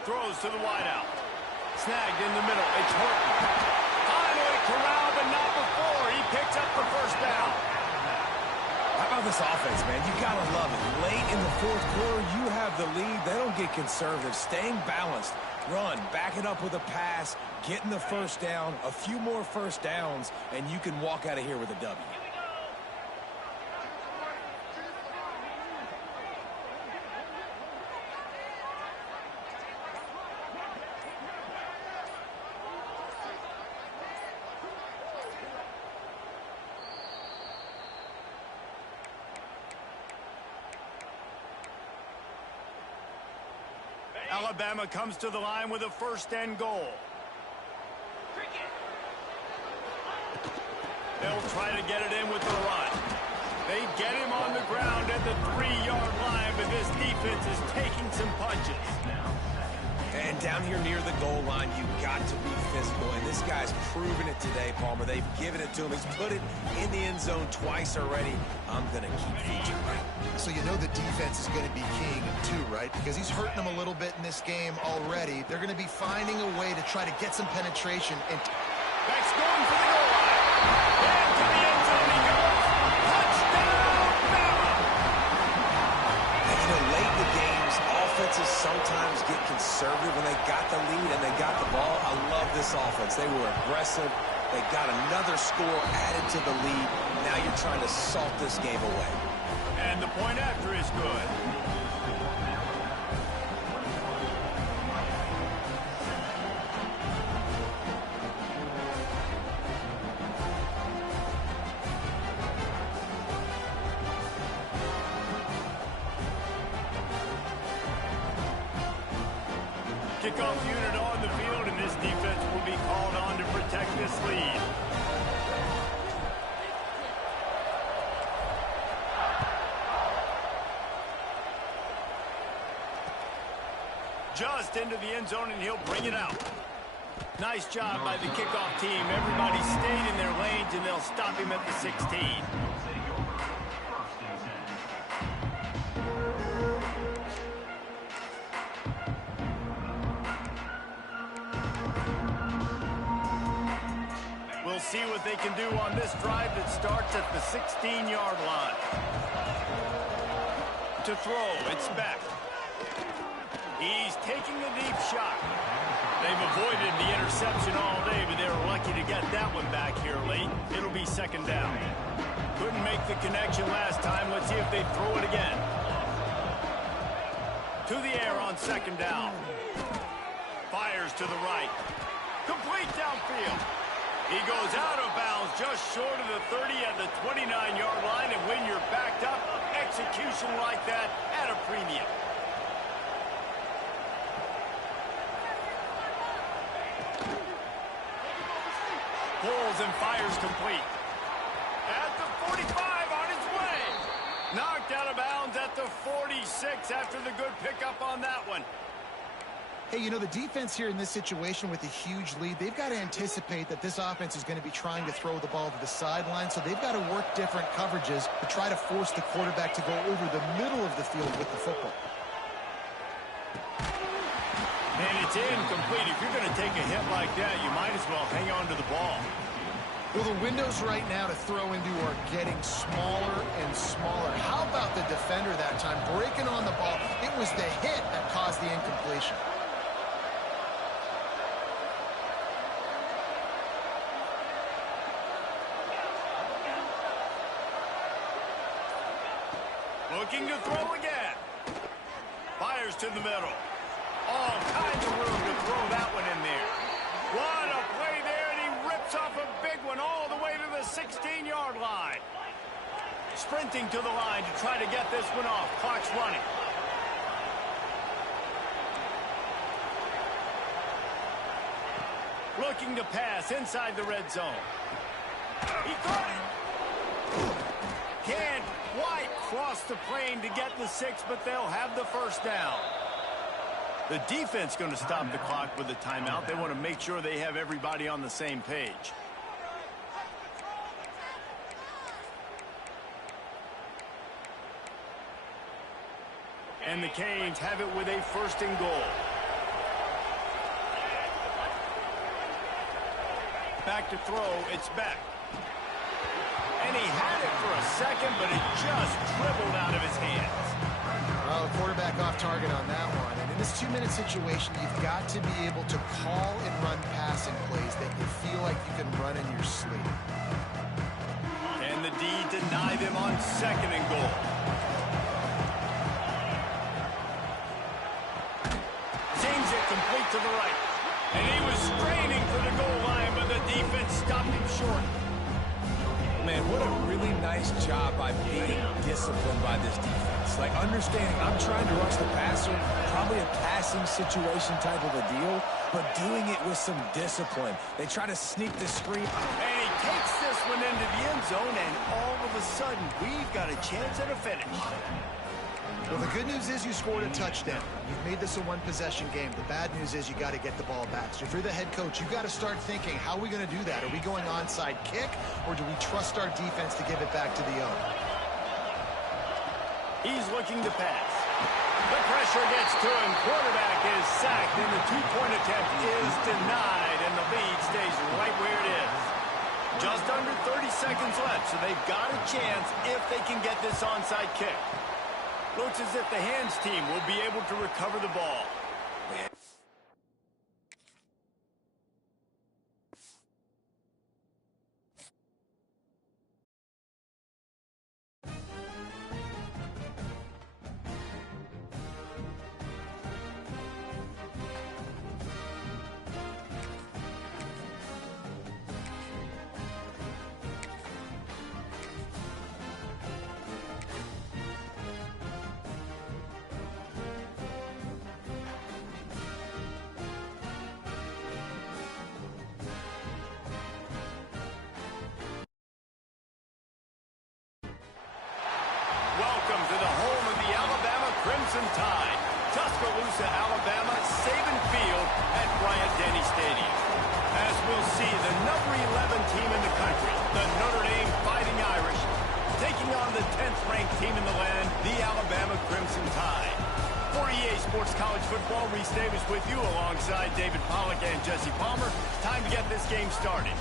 Throws to the wideout. Snagged in the middle. It's Horton. Finally corralled, but not before. He picks up the first down. How about this offense, man? You got to love it. Late in the 4th quarter, you have the lead. They don't get conservative. Staying balanced. Run, back it up with a pass, getting the first down, a few more first downs, and you can walk out of here with a W. Alabama comes to the line with a 1st and goal. They'll try to get it in with the run. They get him on the ground at the 3-yard line, but this defense is taking some punches. And down here near the goal line, you've got to be physical. And this guy's proven it today, Palmer. They've given it to him. He's put it in the end zone twice already. I'm going to keep featuring right. So you know the defense is going to be king too, right? Because he's hurting them a little bit in this game already. They're going to be finding a way to try to get some penetration. And Beck's going for the goal line. And to the end zone he goes. Touchdown, Bama! And you know, late in the games, offenses sometimes get conservative when they got the lead and they got the ball. I love this offense. They were aggressive. They got another score added to the lead. Now you're trying to salt this game away. And the point after is good. Kickoff unit on the field, and this defense will be called on to protect this lead. Just into the end zone, and he'll bring it out. Nice job by the kickoff team. Everybody stayed in their lanes, and they'll stop him at the 16. We'll see what they can do on this drive that starts at the 16-yard line. To throw, it's Beck. He's taking the deep shot. They've avoided the interception all day, but they were lucky to get that one back here late. It'll be 2nd down. Couldn't make the connection last time. Let's see if they throw it again. To the air on 2nd down. Fires to the right. Complete downfield. He goes out of bounds just short of the 30 at the 29-yard line, and when you're backed up, execution like that at a premium. Pulls and fires complete. At the 45 on his way. Knocked out of bounds at the 46 after the good pickup on that one. hey, you know, the defense here in this situation with a huge lead, they've got to anticipate that this offense is going to be trying to throw the ball to the sideline, so they've got to work different coverages to try to force the quarterback to go over the middle of the field with the football. And it's incomplete. If you're going to take a hit like that, you might as well hang on to the ball. Well, the windows right now to throw into are getting smaller and smaller. How about the defender that time breaking on the ball? It was the hit that caused the incompletion. Looking to throw again. Fires to the middle. All kinds of room to throw that one in there. What a play there, and he rips Rips off a big one all the way to the 16-yard line. Sprinting to the line to try to get this one off. Clock's running. Looking to pass inside the red zone. He got it. Can't quite cross the plane to get the 6, but they'll have the first down. The defense going to stop the clock with a timeout. They want to make sure they have everybody on the same page. And the Canes have it with a 1st and goal. Back to throw, it's Beck. And he had it for a second, but it just dribbled out of his hands. Well, the quarterback off target on that one. And in this 2-minute situation, you've got to be able to call and run passing plays that you feel like you can run in your sleep. And the D deny them on 2nd and goal. Seems it complete to the right. And he was straining for the goal line, but the defense stopped him short. Man, what a really nice job by being disciplined by this defense. Like, understanding I'm trying to rush the passer, probably a passing situation type of a deal, but doing it with some discipline. They try to sneak the screen. And he takes this one into the end zone, and all of a sudden, we've got a chance at a finish. Well, the good news is you scored a touchdown. You've made this a one-possession game. The bad news is you got to get the ball back. So if you're the head coach, you got to start thinking, how are we going to do that? Are we going onside kick, or do we trust our defense to give it back to the owner? He's looking to pass. The pressure gets to him. Quarterback is sacked, and the 2-point attempt is denied, and the lead stays right where it is. Just under 30 seconds left, so they've got a chance if they can get this onside kick. Looks as if the hands team will be able to recover the ball. Welcome to the home of the Alabama Crimson Tide. Tuscaloosa, Alabama, Saban Field at Bryant-Denny Stadium. As we'll see, the number 11 team in the country, the Notre Dame Fighting Irish, taking on the 10th-ranked team in the land, the Alabama Crimson Tide. For EA Sports College Football, Reese Davis with you alongside David Pollack and Jesse Palmer. Time to get this game started.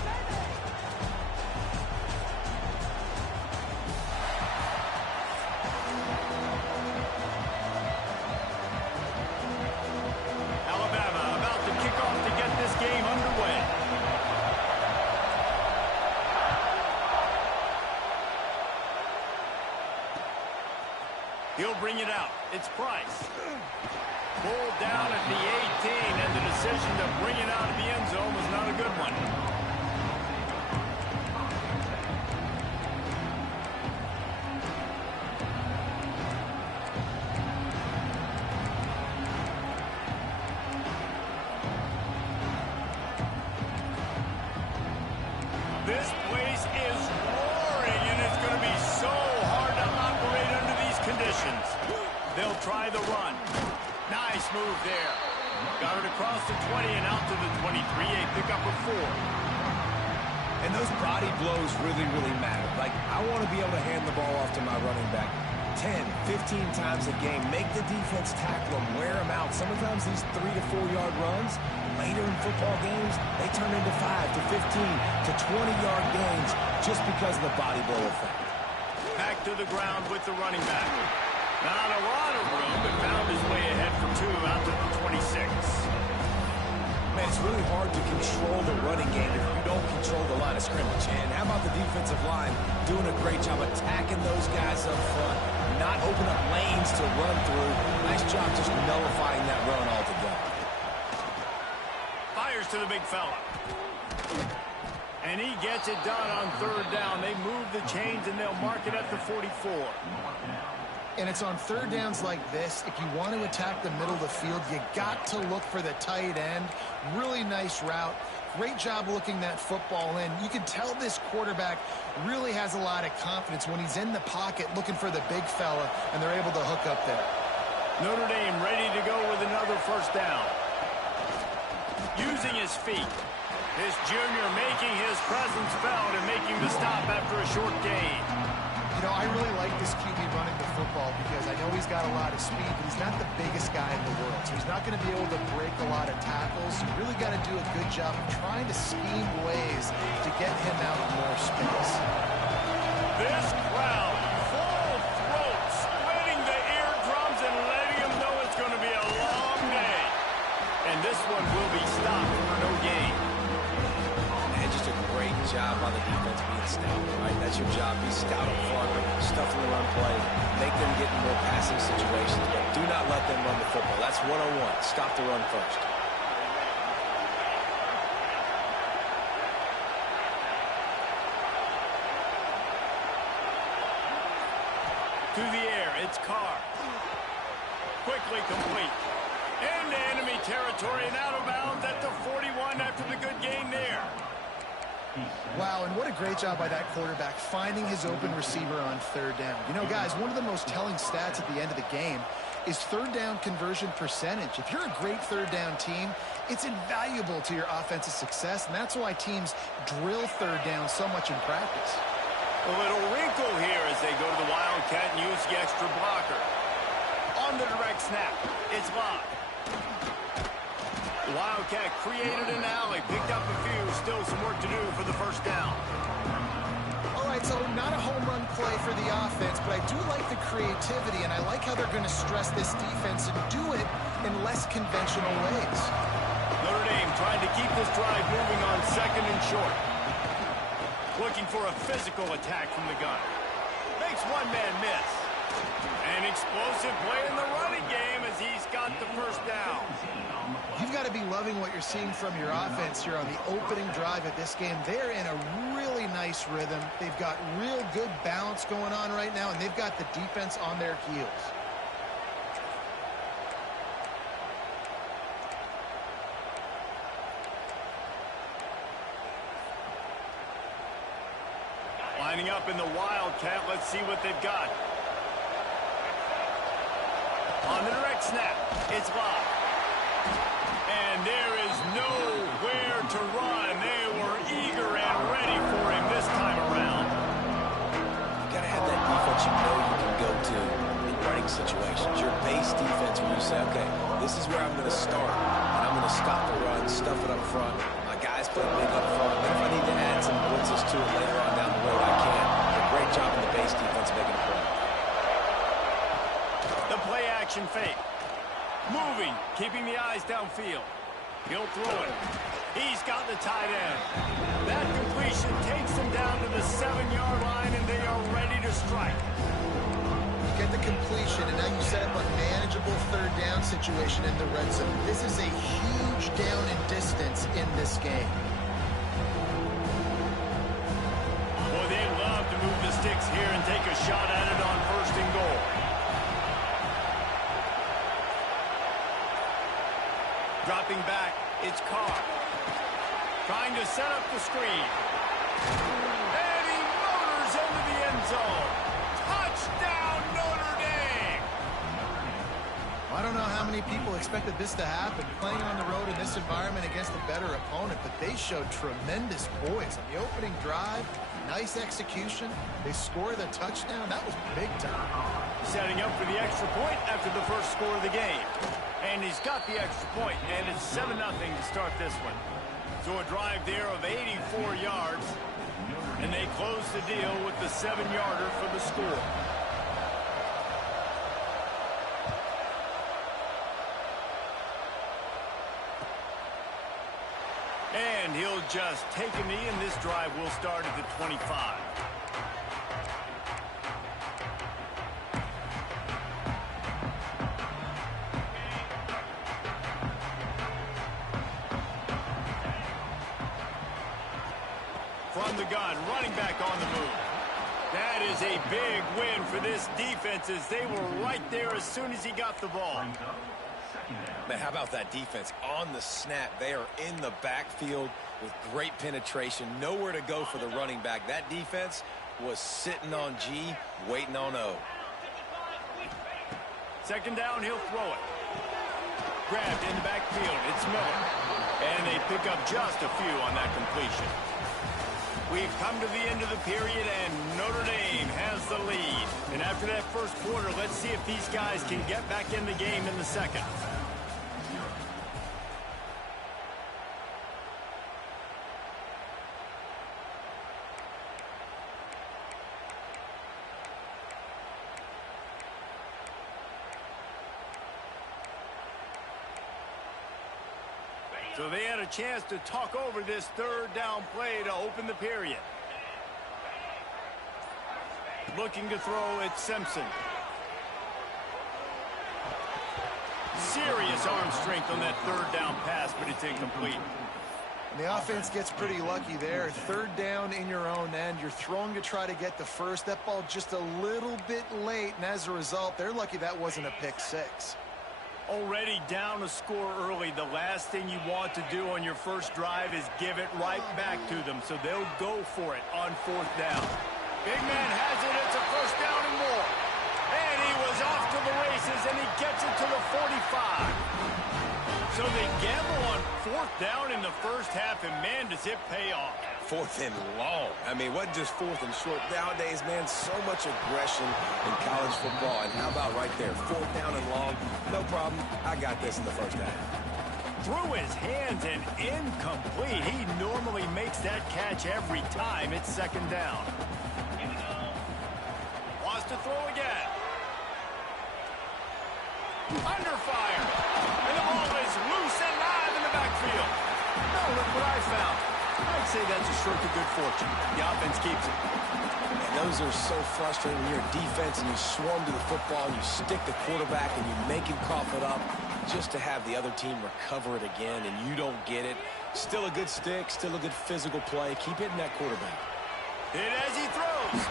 He'll bring it out. It's Price. Pulled down at the 18, and the decision to bring it out of the end zone was not a good one. This place is roaring, and it's going to be so hard to operate under these conditions. They'll try the run. Nice move there. Got it across the 20 and out to the 23. A pickup of 4. And those body blows really, really matter. Like, I want to be able to hand the ball off to my running back 10, 15 times a game. Make the defense tackle them, wear them out. Sometimes these 3 to 4 yard runs, later in football games, they turn into 5 to 15 to 20-yard gains just because of the body blow effect. Back to the ground with the running back. Not a lot of room, but found his way ahead for 2 out to the 26. Man, it's really hard to control the running game if you don't control the line of scrimmage. And how about the defensive line doing a great job attacking those guys up front, not opening up lanes to run through. Nice job just nullifying that run altogether. Fires to the big fella. And he gets it done on third down. They move the chains, and they'll mark it at the 44. And it's on third downs like this. If you want to attack the middle of the field, you got to look for the tight end. Really nice route. Great job looking that football in. You can tell this quarterback really has a lot of confidence when he's in the pocket looking for the big fella, and they're able to hook up there. Notre Dame ready to go with another first down. Using his feet. This junior making his presence felt and making the stop after a short gain. You know, I really like this QB running the football because I know he's got a lot of speed, but he's not the biggest guy in the world. So he's not going to be able to break a lot of tackles. You really got to do a good job of trying to scheme ways to get him out of more space. This crowd, full throat, splitting the eardrums and letting him know it's going to be a long day. And this one will be stopped for no gain. Just a great job by the defense being stout, right? That's your job. Be stout up front, stuff in the run play, make them get in more passing situations, but do not let them run the football. That's 101. Stop the run first. To the air, it's Carr. Quickly complete. Into enemy territory and out of bounds at the 41 after the good gain there. Wow, and what a great job by that quarterback finding his open receiver on third down. You know, guys, one of the most telling stats at the end of the game is third down conversion percentage. If you're a great third down team, it's invaluable to your offensive success, and that's why teams drill third down so much in practice. A little wrinkle here as they go to the Wildcat and use the extra blocker. On the direct snap, it's locked. The Wildcat created an alley, picked up a few, still some work to do for the first down. All right, so not a home run play for the offense, but I do like the creativity, and I like how they're going to stress this defense and do it in less conventional ways. Notre Dame trying to keep this drive moving on second and short. Looking for a physical attack from the gun. Makes one man miss. An explosive play in the running game as he's got the first down. You've got to be loving what you're seeing from your offense here on the opening drive of this game. They're in a really nice rhythm. They've got real good balance going on right now, and they've got the defense on their heels. Lining up in the Wildcat, let's see what they've got. On the direct snap, it's locked. And there is nowhere to run. They were eager and ready for him this time around. You got to have that defense you know you can go to in running situations. Your base defense where you say, okay, this is where I'm going to start, and I'm going to stop the run, stuff it up front. My guys play big up front. Then if I need to add some blitzes to it later on down the road, I can. A great job in the base defense making a play. The play action fake. Moving, keeping the eyes downfield. He'll throw it. He's got the tight end. That completion takes them down to the 7-yard line, and they are ready to strike. You get the completion, and now you set up a manageable third down situation in the red zone. This is a huge down in distance in this game. Boy, they'd love to move the sticks here and take a shot at it on first and goal. Dropping back, it's Carr. Trying to set up the screen. And he motors into the end zone. Touchdown, Notre Dame! I don't know how many people expected this to happen, playing on the road in this environment against a better opponent, but they showed tremendous poise on the opening drive. Nice execution. They score the touchdown. That was big time. Setting up for the extra point after the first score of the game. And he's got the extra point, and it's 7-0 to start this one. So a drive there of 84 yards, and they close the deal with the 7-yarder for the score. And he'll just take a knee, and this drive will start at the 25. from the gun, running back on the move. That is a big win for this defense as they were right there as soon as he got the ball. Man, how about that defense on the snap? They are in the backfield with great penetration, nowhere to go for the running back. That defense was sitting on G, waiting on O. Second down, he'll throw it. Grabbed in the backfield, it's Miller. And they pick up just a few on that completion. We've come to the end of the period, and Notre Dame has the lead. And after that first quarter, let's see if these guys can get back in the game in the second. So they had a chance to talk over this third down play to open the period. Looking to throw, it's Simpson. Serious arm strength on that third down pass, but it's incomplete. And the offense gets pretty lucky there. Third down in your own end. You're throwing to try to get the first. That ball just a little bit late, and as a result, they're lucky that wasn't a pick six. Already down a score early. The last thing you want to do on your first drive is give it right back to them, so they'll go for it on fourth down. Big man has it. It's a first down and more. And he was off to the races, and he gets it to the 45. So they gamble on fourth down in the first half, and man, does it pay off. Fourth and long. I mean, what just fourth and short? Nowadays, man, so much aggression in college football. And how about right there? Fourth down and long. No problem. I got this in the first half. Through his hands and incomplete. He normally makes that catch every time. It's second down. Wants to throw again. Under fire. And the ball is loose and live in the backfield. Oh, look what I found. I'd say that's a stroke of good fortune. The offense keeps it. And those are so frustrating when you're a defense and you swarm to the football, and you stick the quarterback and you make him cough it up just to have the other team recover it again and you don't get it. Still a good stick, still a good physical play. Keep hitting that quarterback. Hit as he throws.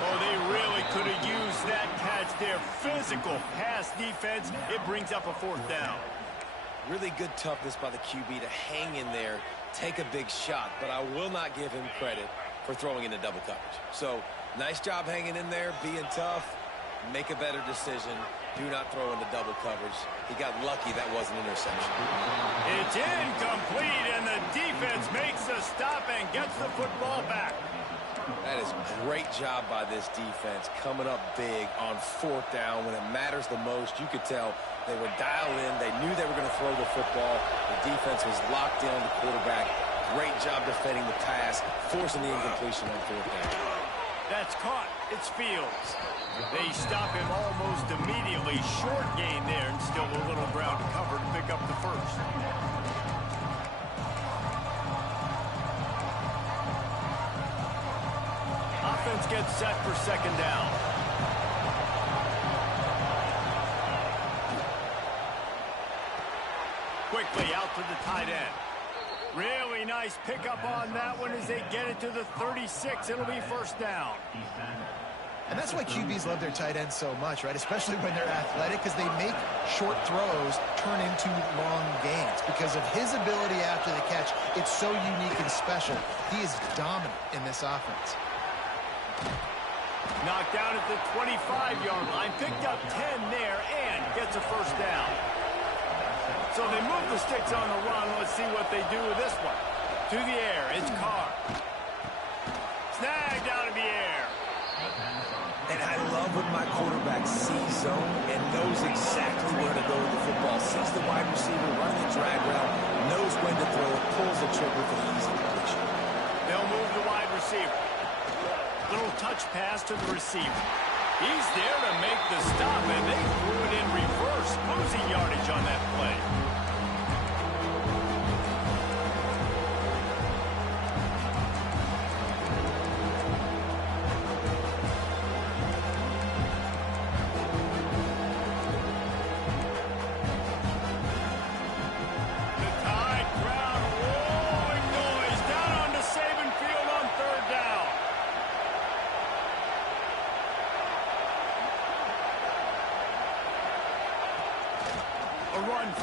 Oh, they really could have used that catch there. Physical pass defense. It brings up a fourth down. Really good toughness by the QB to hang in there, take a big shot, but I will not give him credit for throwing into double coverage. So, nice job hanging in there, being tough, make a better decision. Do not throw into double coverage. He got lucky that was an interception. It's incomplete, and the defense makes the stop and gets the football back. That is a great job by this defense, coming up big on fourth down when it matters the most. You could tell they were dialed in. They knew they were going to throw the football. The defense was locked in on the quarterback. Great job defending the pass, forcing the incompletion on fourth down. That's caught. It's Fields. They stop him almost immediately. Short gain there, and still a little ground cover to pick up the first. Offense gets set for second down. Quickly out to the tight end. Really nice pickup on that one as they get it to the 36. It'll be first down. And that's why QBs love their tight ends so much, right? Especially when they're athletic, because they make short throws turn into long gains. Because of his ability after the catch, it's so unique and special. He is dominant in this offense. Knocked down at the 25-yard line. Picked up 10 there and gets a first down. So they move the sticks on the run. Let's see what they do with this one. To the air, it's Carr. Snagged out of the air. And I love when my quarterback sees zone and knows exactly where to go with the football. Sees the wide receiver running the drag route, knows when to throw it, pulls the trigger for the easy completion. They'll move the wide receiver. Little touch pass to the receiver. He's there to make the stop, and they threw it in reverse, losing yardage on that play.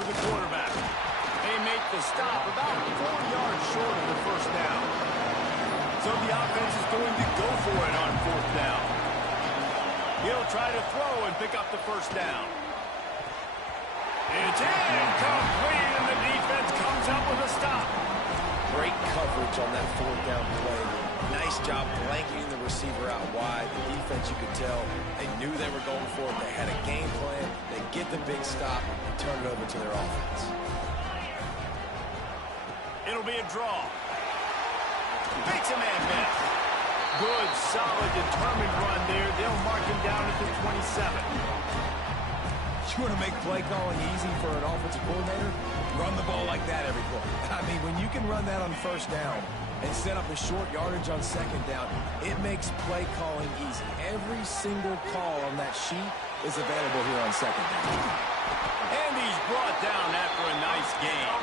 the quarterback. They make the stop about 4 yards short of the first down. So the offense is going to go for it on 4th down. He'll try to throw and pick up the first down. It's incomplete, and the defense comes up with a stop. Great coverage on that 4th down play. Nice job blanketing the receiver out wide. The defense, you could tell, they knew they were going for it. They had a game plan. They get the big stop and turn it over to their offense. It'll be a draw. Makes a man miss. Good, solid, determined run there. They'll mark him down at the 27. You want to make play calling easy for an offensive coordinator? Run the ball like that every play. I mean, when you can run that on 1st down and set up a short yardage on 2nd down, it makes play calling easy. Every single call on that sheet is available here on 2nd down. And he's brought down after a nice game.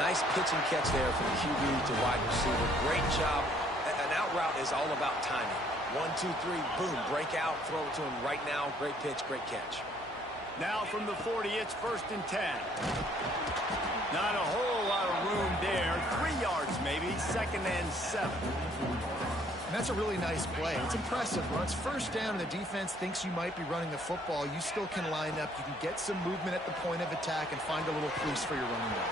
Nice pitch and catch there from QB to wide receiver. Great job. An out route is all about timing. 1, 2, 3, boom, break out, throw it to him right now. Great pitch, great catch. Now from the 40, it's 1st and 10. Not a whole lot of room there. 3 yards maybe, 2nd and 7. And that's a really nice play. It's impressive. When it's 1st down and the defense thinks you might be running the football, you still can line up. You can get some movement at the point of attack and find a little crease for your running back.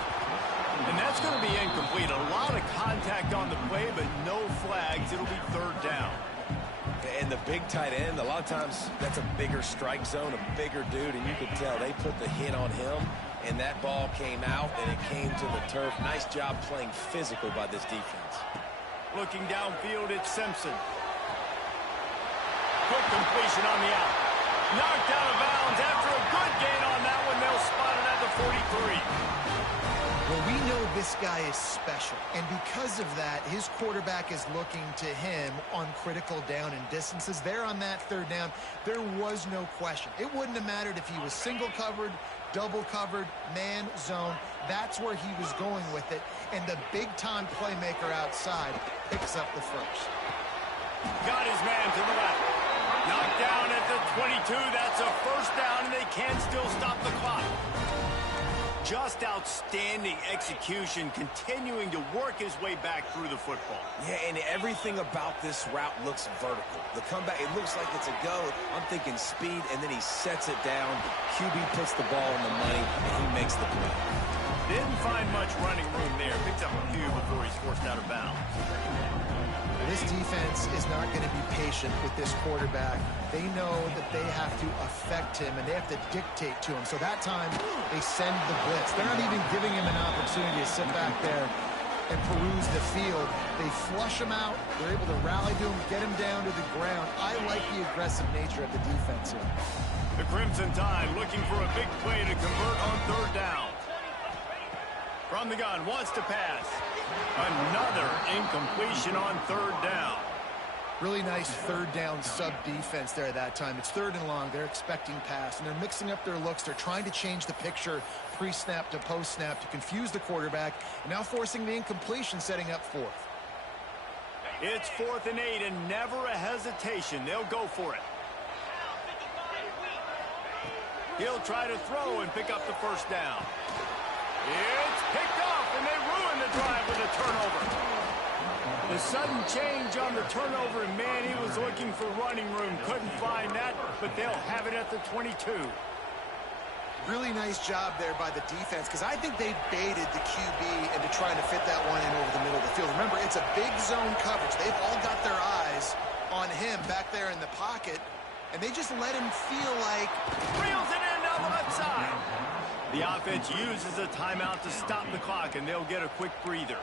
And that's going to be incomplete. A lot of contact on the play, but no flags. It'll be 3rd down. And the big tight end, a lot of times that's a bigger strike zone, a bigger dude, and you could tell they put the hit on him, and that ball came out, and it came to the turf. Nice job playing physical by this defense. Looking downfield, it's Simpson. Quick completion on the out. Knocked out of bounds after a good gain on that one. They'll spot it at the 43. Well, we know this guy is special, and because of that, his quarterback is looking to him on critical down and distances. There on that 3rd down, there was no question. It wouldn't have mattered if he was single covered, double covered, man, zone. That's where he was going with it, and the big-time playmaker outside picks up the first. Got his man to the left. Knocked down at the 22. That's a 1st down, and they can still stop the clock. Just outstanding execution, continuing to work his way back through the football. Yeah, and everything about this route looks vertical. The comeback, it looks like it's a go. I'm thinking speed, and then he sets it down. QB puts the ball in the money, and he makes the play. Didn't find much running room there. Picks up a few before he's forced out of bounds. This defense is not going to be patient with this quarterback. They know that they have to affect him, and they have to dictate to him. So that time, they send the blitz. They're not even giving him an opportunity to sit back there and peruse the field. They flush him out. They're able to rally to him, get him down to the ground. I like the aggressive nature of the defense here. The Crimson Tide looking for a big play to convert on 3rd down. From the gun, wants to pass. Another incompletion on 3rd down. Really nice 3rd down sub-defense there at that time. It's 3rd and long. They're expecting pass, and they're mixing up their looks. They're trying to change the picture pre-snap to post-snap to confuse the quarterback, and now forcing the incompletion, setting up 4th. It's 4th and 8, and never a hesitation. They'll go for it. He'll try to throw and pick up the 1st down. It's picked off, and they ruin the drive with a turnover. The sudden change on the turnover, and man, he was looking for running room. Couldn't find that, but they'll have it at the 22. Really nice job there by the defense, because I think they baited the QB into trying to fit that one in over the middle of the field. Remember, it's a big zone coverage. They've all got their eyes on him back there in the pocket, and they just let him feel like... Reels it in down the left side. The offense uses a timeout to stop the clock, and they'll get a quick breather.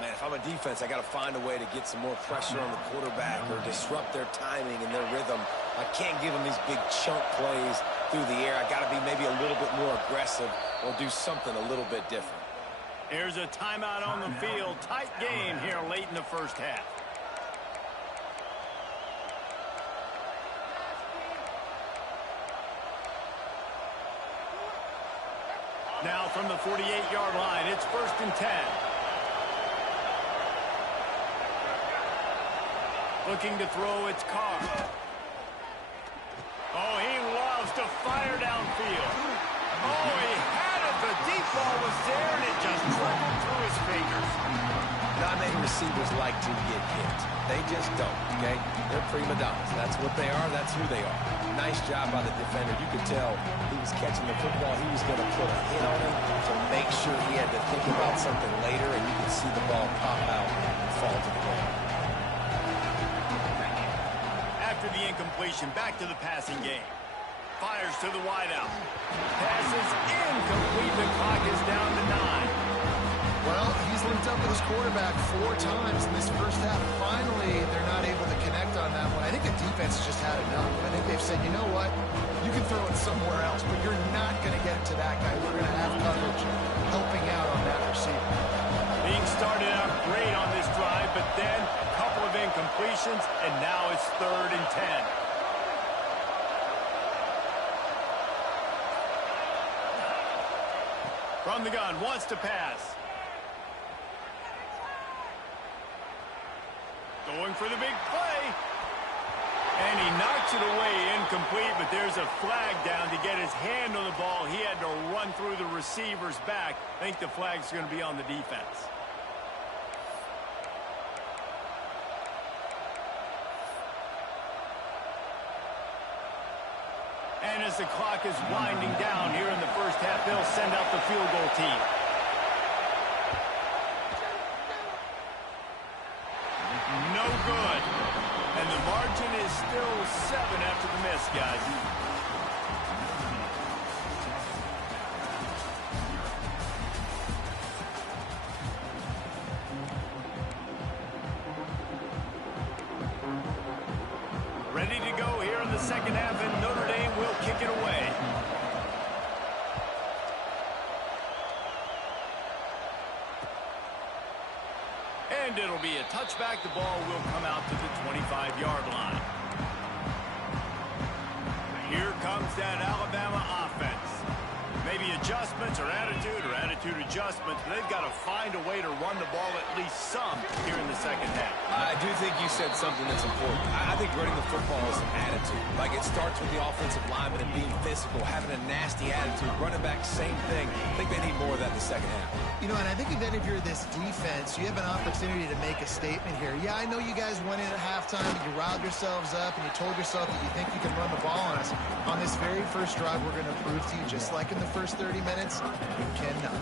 Man, if I'm a defense, I got to find a way to get some more pressure on the quarterback or disrupt their timing and their rhythm. I can't give them these big chunk plays through the air. I got to be maybe a little bit more aggressive or do something a little bit different. Here's a timeout on the field. Tight game here late in the 1st half. Now from the 48-yard line, it's 1st and 10. Looking to throw, it's Carr. Oh, he loves to fire downfield. Oh, he had it. The deep ball was there, and it just trickled through his fingers. Not many receivers like to get hit. They just don't, okay? They're prima donnas. That's what they are. That's who they are. Nice job by the defender. You could tell he was catching the football. He was going to put a hit on him to make sure he had to think about something later, and you could see the ball pop out and fall to the ground. After the incompletion, back to the passing game. Fires to the wideout. Passes incomplete. The clock is down to 9. Well, he's linked up with his quarterback 4 times in this first half. Finally, they're not able to connect on that one. I think the defense just had enough. I think they've said, you know what, you can throw it somewhere else, but you're not going to get it to that guy. We're going to have coverage helping out on that receiver. Being started out great on this drive, but then a couple of incompletions, and now it's 3rd and 10. From the gun, wants to pass. Going for the big play. And he knocks it away, incomplete, but there's a flag down to get his hand on the ball. He had to run through the receiver's back. I think the flag's going to be on the defense. And as the clock is winding down here in the first half, they'll send out the field goal team. No good. And the margin is still 7 after the miss, guys. Ready to go here in the second half, and Notre Dame will kick it away. And it'll be a touchback. The ball will come out to the 25-yard line. Here comes that Alabama offense. Maybe adjustments or attitude adjustments, but they've got to find a way to run the ball at least some here in the second half. I do think you said something that's important. I think running the football is an attitude. Like, it starts with the offensive lineman and being physical, having a nasty attitude. Running back, same thing. I think they need more of that in the second half. You know, and I think that if you're this defense, you have an opportunity to make a statement here. Yeah, I know you guys went in at halftime, and you riled yourselves up, and you told yourself that you think you can run the ball on us. On this very first drive, we're going to prove to you, just like in the first 30 minutes, you cannot.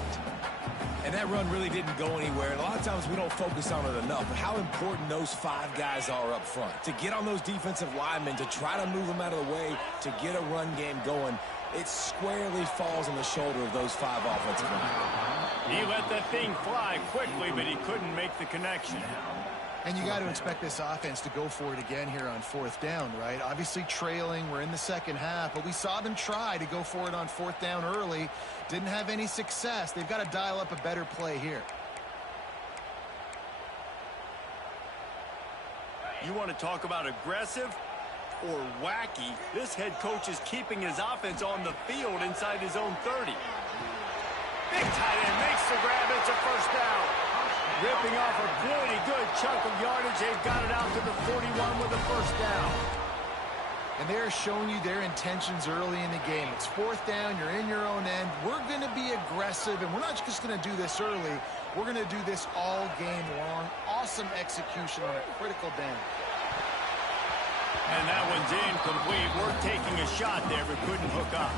And that run really didn't go anywhere. And a lot of times we don't focus on it enough. But how important those 5 guys are up front. To get on those defensive linemen, to try to move them out of the way, to get a run game going, it squarely falls on the shoulder of those 5 offensive linemen. He let that thing fly quickly, but he couldn't make the connection. And you got to expect this offense to go for it again here on 4th down, right? Obviously trailing, we're in the second half, but we saw them try to go for it on 4th down early. Didn't have any success. They've got to dial up a better play here. You want to talk about aggressive or wacky? This head coach is keeping his offense on the field inside his own 30. Big tight end makes the grab. It's a first down. Ripping off a pretty good chunk of yardage. They've got it out to the 41 with a first down. And they're showing you their intentions early in the game. It's 4th down. You're in your own end. We're going to be aggressive, and we're not just going to do this early. We're going to do this all game long. Awesome execution on a critical down. And that one's incomplete. We're taking a shot there, but couldn't hook up.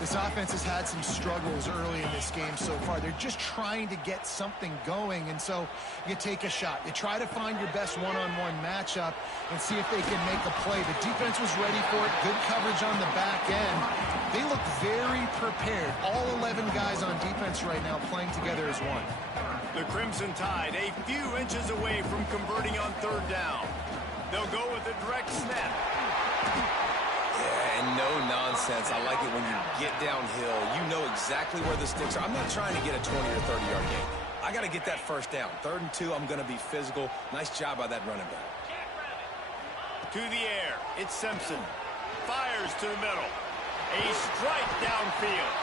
This offense has had some struggles early in this game so far. They're just trying to get something going, and so you take a shot. You try to find your best one-on-one matchup and see if they can make a play. The defense was ready for it. Good coverage on the back end. They look very prepared. All 11 guys on defense right now playing together as one. The Crimson Tide a few inches away from converting on 3rd down. They'll go with a direct snap. Yeah, and no nonsense. I like it when you get downhill. You know exactly where the sticks are. I'm not trying to get a 20 or 30-yard gain. I got to get that first down. 3rd and 2, I'm going to be physical. Nice job by that running back. To the air, it's Simpson. Fires to the middle. A strike downfield.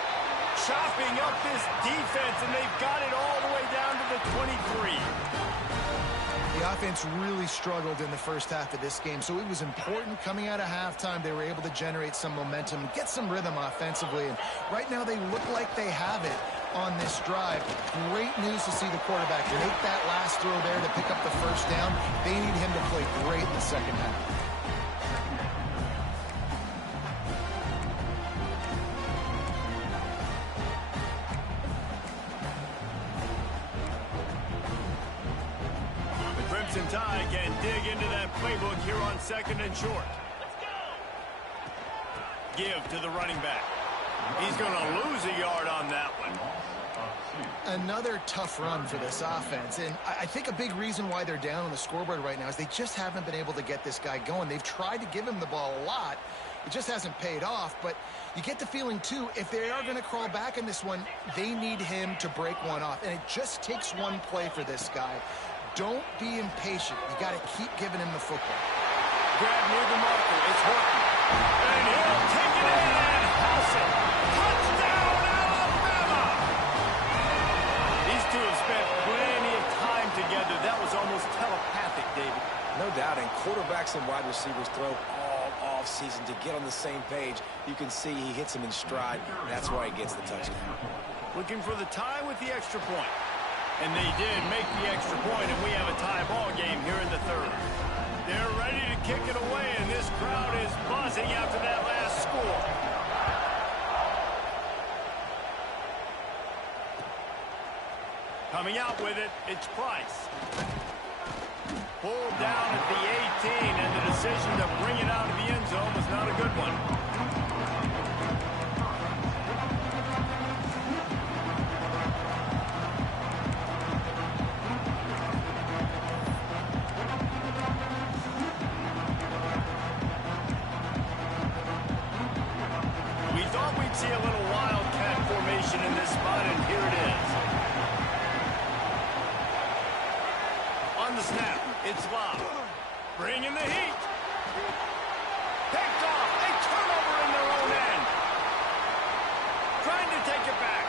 Chopping up this defense, and they've got it all the way down to the 23. The offense really struggled in the first half of this game, so it was important coming out of halftime. They were able to generate some momentum and get some rhythm offensively, and right now they look like they have it on this drive. Great news to see the quarterback make that last throw there to pick up the first down. They need him to play great in the second half. Tide can dig into that playbook here on 2nd and short. Give to the running back. He's going to lose a yard on that one. Another tough run for this offense, and I think a big reason why they're down on the scoreboard right now is they just haven't been able to get this guy going. They've tried to give him the ball a lot. It just hasn't paid off, but you get the feeling, too, if they are going to crawl back in this one, they need him to break one off, and it just takes one play for this guy. Don't be impatient. You got to keep giving him the football. Grab near the marker. It's working. And he'll take it in and house it. Touchdown, Alabama! These two have spent plenty of time together. That was almost telepathic, David. No doubt, and quarterbacks and wide receivers throw all off-season to get on the same page. You can see he hits them in stride. That's why he gets the touchdown. Looking for the tie with the extra point. And they did make the extra point, and we have a tie ball game here in the third. They're ready to kick it away, and this crowd is buzzing after that last score. Coming out with it, it's Price. Pulled down at the 18, and the decision to bring it out of the end zone was not a good one. See a little wildcat formation in this spot, and here it is. On the snap, it's Love. Bringing the heat. Picked off. A turnover in their own end. Trying to take it back.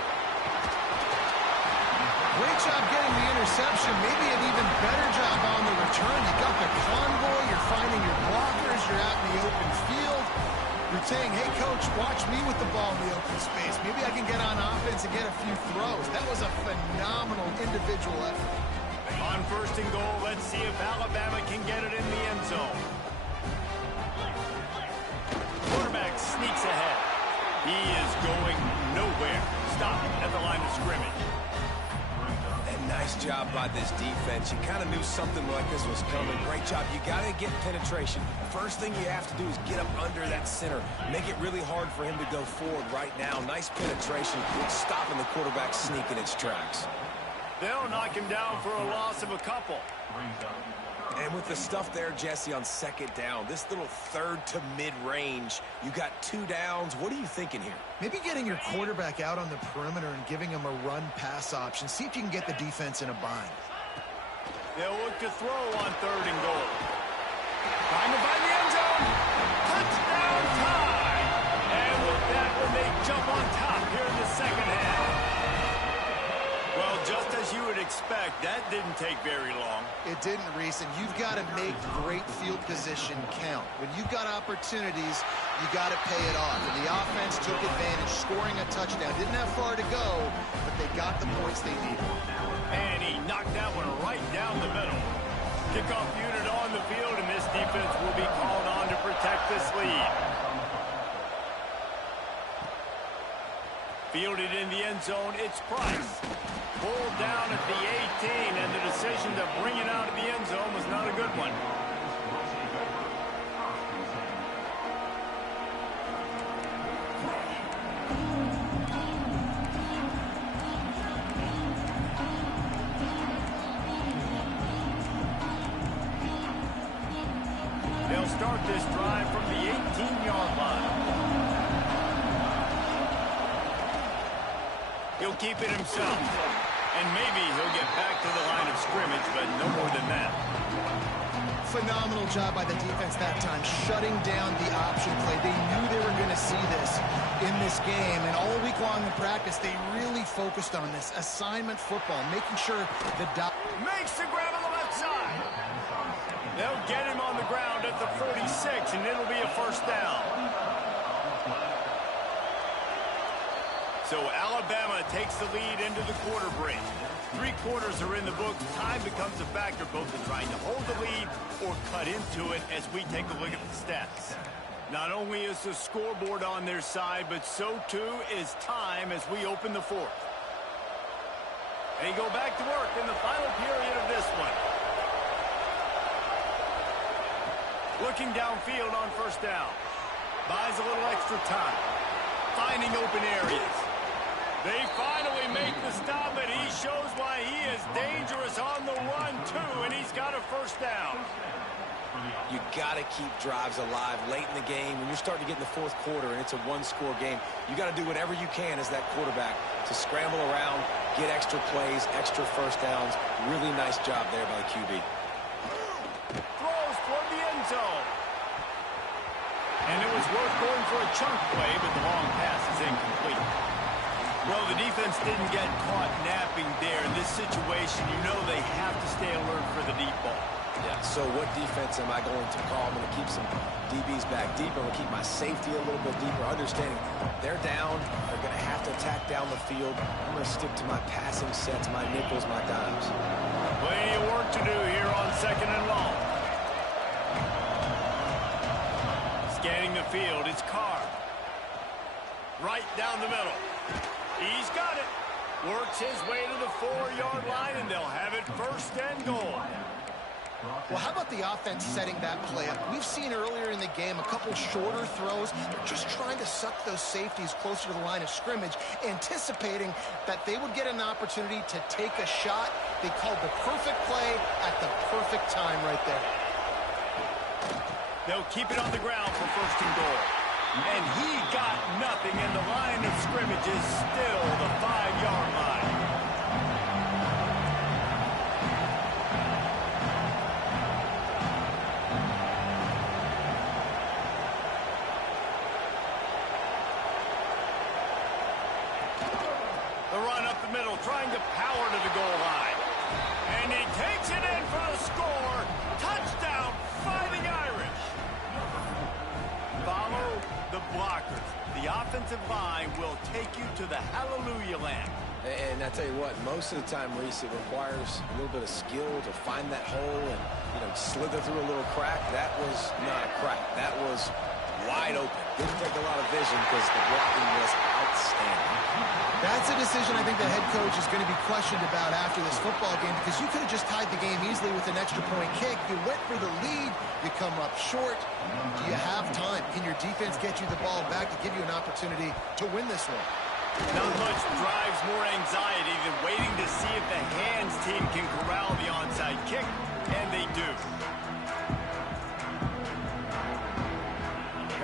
Great job getting the interception. Maybe an even better job on the return. You got the convoy. You're finding your blockers. You're out in the open field. You're saying, hey, coach, watch me with the ball in the open space. Maybe I can get on offense and get a few throws. That was a phenomenal individual effort. On 1st and goal, let's see if Alabama can get it in the end zone. Quarterback sneaks ahead. He is going nowhere. Stop at the line of scrimmage. Nice job by this defense. You kind of knew something like this was coming. Great job. You got to get penetration. First thing you have to do is get up under that center. Make it really hard for him to go forward right now. Nice penetration. Stopping the quarterback sneak in its tracks. They'll knock him down for a loss of a couple. And with the stuff there, Jesse, on 2nd down, this little 3rd to mid-range, you got 2 downs. What are you thinking here? Maybe getting your quarterback out on the perimeter and giving him a run-pass option. See if you can get the defense in a bind. They'll look to throw on 3rd and goal. Trying to find the end zone. Touchdown tie. And with that one, they jump on top here in the second half. Well, just as you would expect, that didn't take very long. It didn't, Reese, and you've got to make great field position count. When you've got opportunities, you got to pay it off. And the offense took advantage, scoring a touchdown. Didn't have far to go, but they got the points they needed. And he knocked that one right down the middle. Kickoff unit on the field, and this defense will be called on to protect this lead. Fielded in the end zone, it's Price. Pulled down at the 18, and the decision to bring it out of the end zone was not a good one. They'll start this drive from the 18-yard line. He'll keep it himself. And maybe he'll get back to the line of scrimmage, but no more than that. Phenomenal job by the defense that time, shutting down the option play. They knew they were going to see this in this game, and all week long in practice, they really focused on this assignment football, making sure the makes the grab on the left side. They'll get him on the ground at the 46, and it'll be a first down. So Alabama takes the lead into the quarter break. 3 quarters are in the books. Time becomes a factor both in trying to hold the lead or cut into it as we take a look at the stats. Not only is the scoreboard on their side, but so too is time as we open the fourth. They go back to work in the final period of this one. Looking downfield on first down. Buys a little extra time. Finding open areas. They finally make the stop, and he shows why he is dangerous on the run, too, and he's got a first down. You got to keep drives alive late in the game. When you're starting to get in the fourth quarter and it's a one-score game, you got to do whatever you can as that quarterback to scramble around, get extra plays, extra first downs. Really nice job there by the QB. Throws toward the end zone. And it was worth going for a chunk play, but the long pass is incomplete. Well, the defense didn't get caught napping there. In this situation, you know they have to stay alert for the deep ball. Yeah, so what defense am I going to call? I'm going to keep some DBs back deep. I'm going to keep my safety a little bit deeper, understanding they're down. They're going to have to attack down the field. I'm going to stick to my passing sets, my nickels, my dimes. Plenty of work to do here on second and long. Scanning the field, it's Carr. Right down the middle. He's got it. Works his way to the 4-yard line, and they'll have it first and goal. Well, how about the offense setting that play up? We've seen earlier in the game a couple shorter throws. They're just trying to suck those safeties closer to the line of scrimmage, anticipating that they would get an opportunity to take a shot. They called the perfect play at the perfect time right there. They'll keep it on the ground for first and goal. And he got nothing, and the line of scrimmage is still the 5-yard line. The run up the middle, trying to power to the goal line. And he takes it in for the score. Touchdown, Fighting Irish. Follow the blockers. The offensive line will take you to the hallelujah land. And I tell you what, most of the time, Reese, it requires a little bit of skill to find that hole and, slither through a little crack. That was not a crack. That was wide open. Didn't take a lot of vision because the blocking was outstanding. That's a decision I think the head coach is going to be questioned about after this football game, because you could have just tied the game easily with an extra point kick. You went for the lead. You come up short. Do you have time? Can your defense get you the ball back to give you an opportunity to win this one? Not much drives more anxiety than waiting to see if the hands team can corral the onside kick, and they do.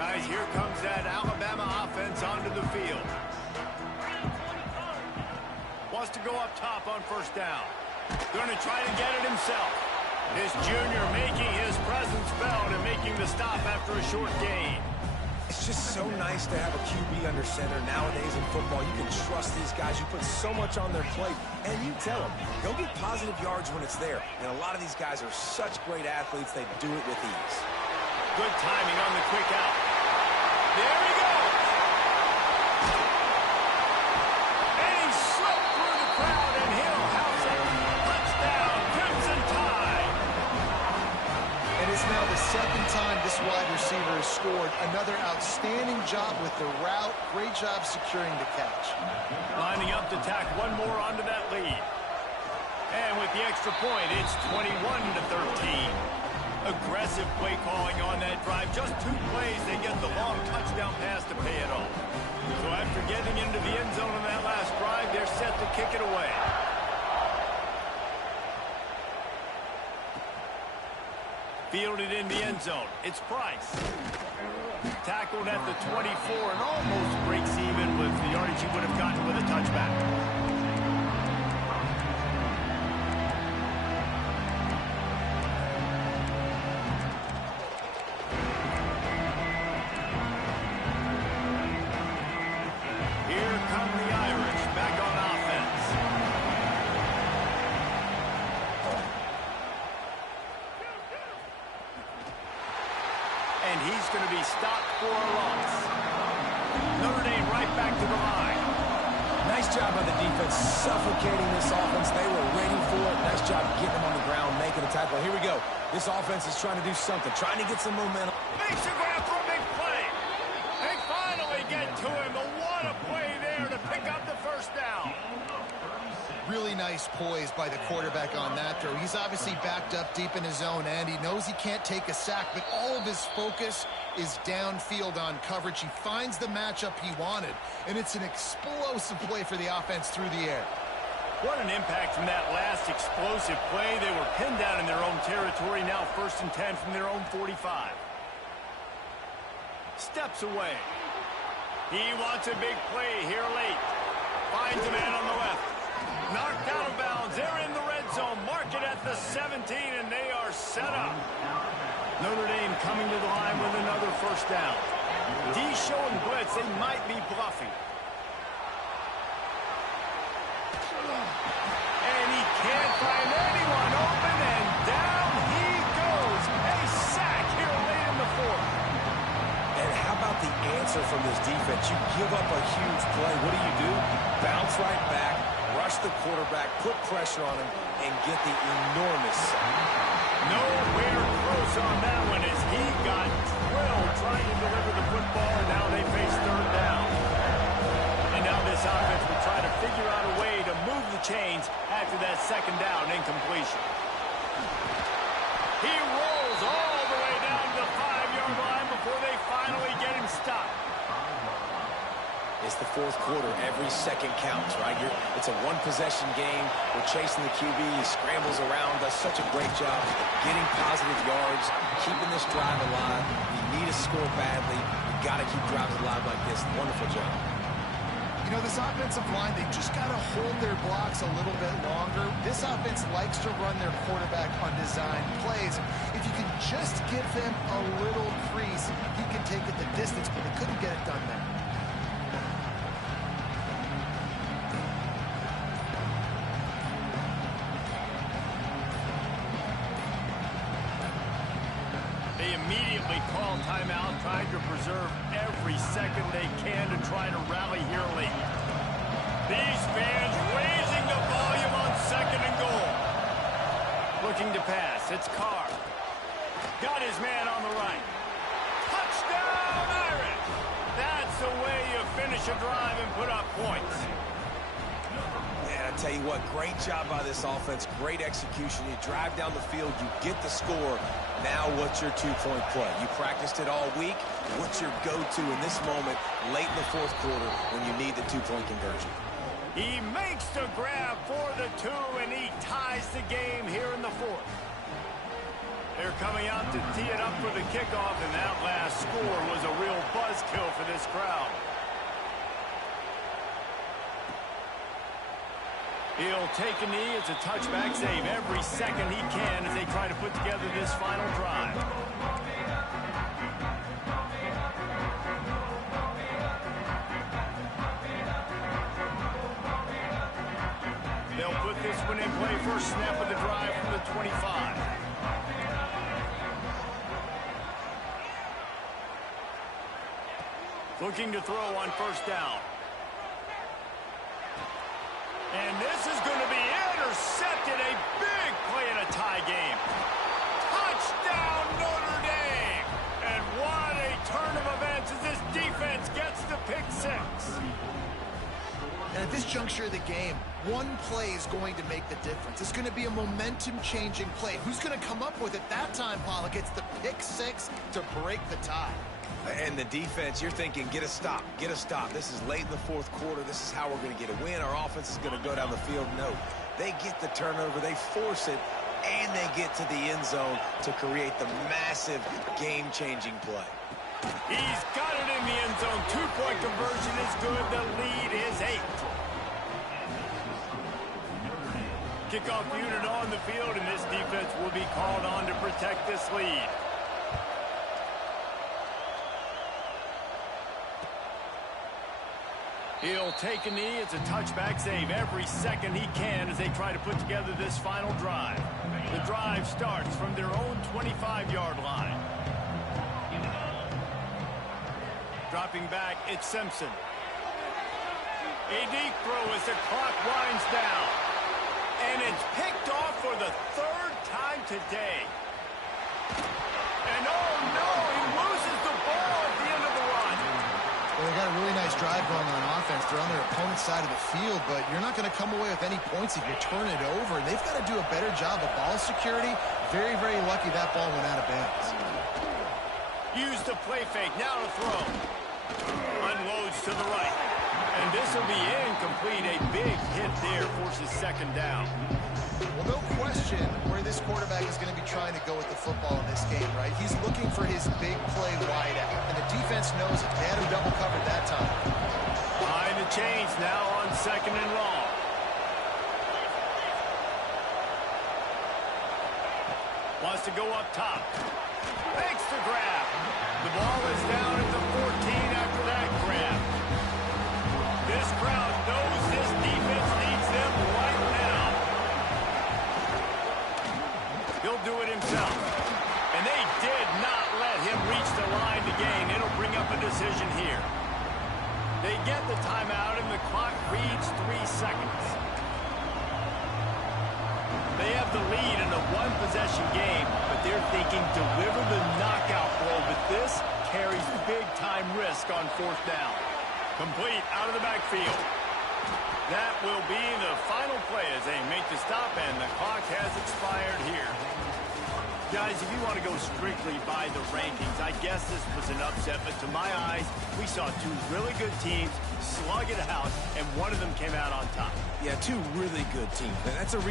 Guys, here comes that Alabama offense onto the field. Wants to go up top on first down. Going to try to get it himself. This junior making his presence felt and making the stop after a short gain. It's just so nice to have a QB under center nowadays in football. You can trust these guys. You put so much on their plate, and you tell them, go get positive yards when it's there. And a lot of these guys are such great athletes, they do it with ease. Good timing on the quick out. There he goes. And he slipped through the crowd, and he'll house it. Touchdown, Crimson Tide. And it's now the second time this wide receiver has scored. Another outstanding job with the route. Great job securing the catch. Lining up to tack one more onto that lead. And with the extra point, it's 21-13. Aggressive play calling on that drive. Just 2 plays, they get the long touchdown pass to pay it off. So after getting into the end zone on that last drive, they're set to kick it away. Fielded in the end zone. It's Price. Tackled at the 24 and almost breaks even with the yardage he would have gotten with a touchback. he's going to be stopped for a loss. Notre Dame right back to the line. Nice job by the defense suffocating this offense. They were waiting for it. Nice job getting them on the ground, making a tackle. Here we go. This offense is trying to do something, trying to get some momentum. Makes a grab for a big play. They finally get to him, but what a play there to pick up the first down. Really nice poise by the quarterback on that throw. He's obviously backed up deep in his own end. He knows he can't take a sack, but all of his focus is downfield on coverage. He finds the matchup he wanted, and it's an explosive play for the offense through the air. What an impact from that last explosive play. They were pinned down in their own territory, now 1st and 10 from their own 45. Steps away. He wants a big play here late. Finds a man on the left. Knocked out of bounds. They're in the red zone. Mark it at the 17, and they are set up. Notre Dame coming to the line with another first down. D showing blitz. They might be bluffing. And he can't find anyone open, and down he goes. A sack here late in the fourth. And how about the answer from this defense? You give up a huge play. What do? Bounce right back, rush the quarterback, put pressure on him, and get the enormous sack. Nowhere close on that one as he got drilled trying to deliver the football, and now they face third down. And now this offense will try to figure out a way to move the chains after that second down incompletion. He rolls all the way down to the 5-yard line before they finally get him stopped. It's the fourth quarter. Every second counts, right? It's a one-possession game. We're chasing the QB. He scrambles around, does such a great job getting positive yards, keeping this drive alive. We need a score badly. We got to keep drives alive like this. Wonderful job. You know, this offensive line, they just got to hold their blocks a little bit longer. This offense likes to run their quarterback on design plays. If you can just give them a little crease, he can take it the distance, but they couldn't get it done there. Immediately call timeout, trying to preserve every second they can to try to rally here late. These fans raising the volume on 2nd and goal. Looking to pass, it's Carr. Got his man on the right. Touchdown, Irish! That's the way you finish a drive and put up points. Man, I tell you what, great job by this offense, great execution. You drive down the field, you get the score. Now what's your two-point play? You practiced it all week. What's your go-to in this moment late in the fourth quarter when you need the two-point conversion? He makes the grab for the 2, and he ties the game here in the fourth. They're coming out to tee it up for the kickoff, and that last score was a real buzzkill for this crowd. He'll take a knee. It's a touchback save every second he can as they try to put together this final drive. They'll put this one in play first snap of the drive from the 25. Looking to throw on first down. And this is going to be intercepted. A big play in a tie game. Touchdown, Notre Dame. And what a turn of events as this defense gets the pick 6. And at this juncture of the game, one play is going to make the difference. It's going to be a momentum-changing play. Who's going to come up with it that time, Pollock? It's the pick 6 to break the tie. And the defense, you're thinking, get a stop, get a stop. This is late in the fourth quarter. This is how we're going to get a win. Our offense is going to go down the field. No, they get the turnover, they force it, and they get to the end zone to create the massive game-changing play. He's got it in the end zone. 2-point conversion is good. The lead is 8. Kickoff unit on the field, and this defense will be called on to protect this lead. He'll take a knee. It's a touchback save every second he can as they try to put together this final drive. The drive starts from their own 25-yard line. Dropping back, it's Simpson. A deep throw as the clock winds down. And it's picked off for the third time today. And oh no, he loses the ball at the end of the run. Well, they got a really nice drive going on offense. They're on their opponent's side of the field, but you're not going to come away with any points if you turn it over. They've got to do a better job of ball security. Very, very lucky that ball went out of bounds. Use the play fake, now to throw. Unloads to the right. And this will be incomplete. A big hit there forces second down. Well, no question where this quarterback is going to be trying to go with the football in this game, right? He's looking for his big play wide out, and the defense knows it. They had him double covered that time. Behind the chains now on second and long. Wants to go up top. Makes the grab. The ball is down at the 14 after that grab. This crowd knows this defense needs them right now. He'll do it himself. And they did not let him reach the line to gain. It'll bring up a decision here. They get the timeout and the clock reads 3 seconds. They have the lead in a one-possession game, but they're thinking deliver the knockout blow, but this carries big-time risk on fourth down. Complete out of the backfield. That will be the final play as they make the stop, and the clock has expired here. Guys, if you want to go strictly by the rankings, I guess this was an upset, but to my eyes, we saw two really good teams slug it out, and one of them came out on top. Yeah, two really good teams. That's a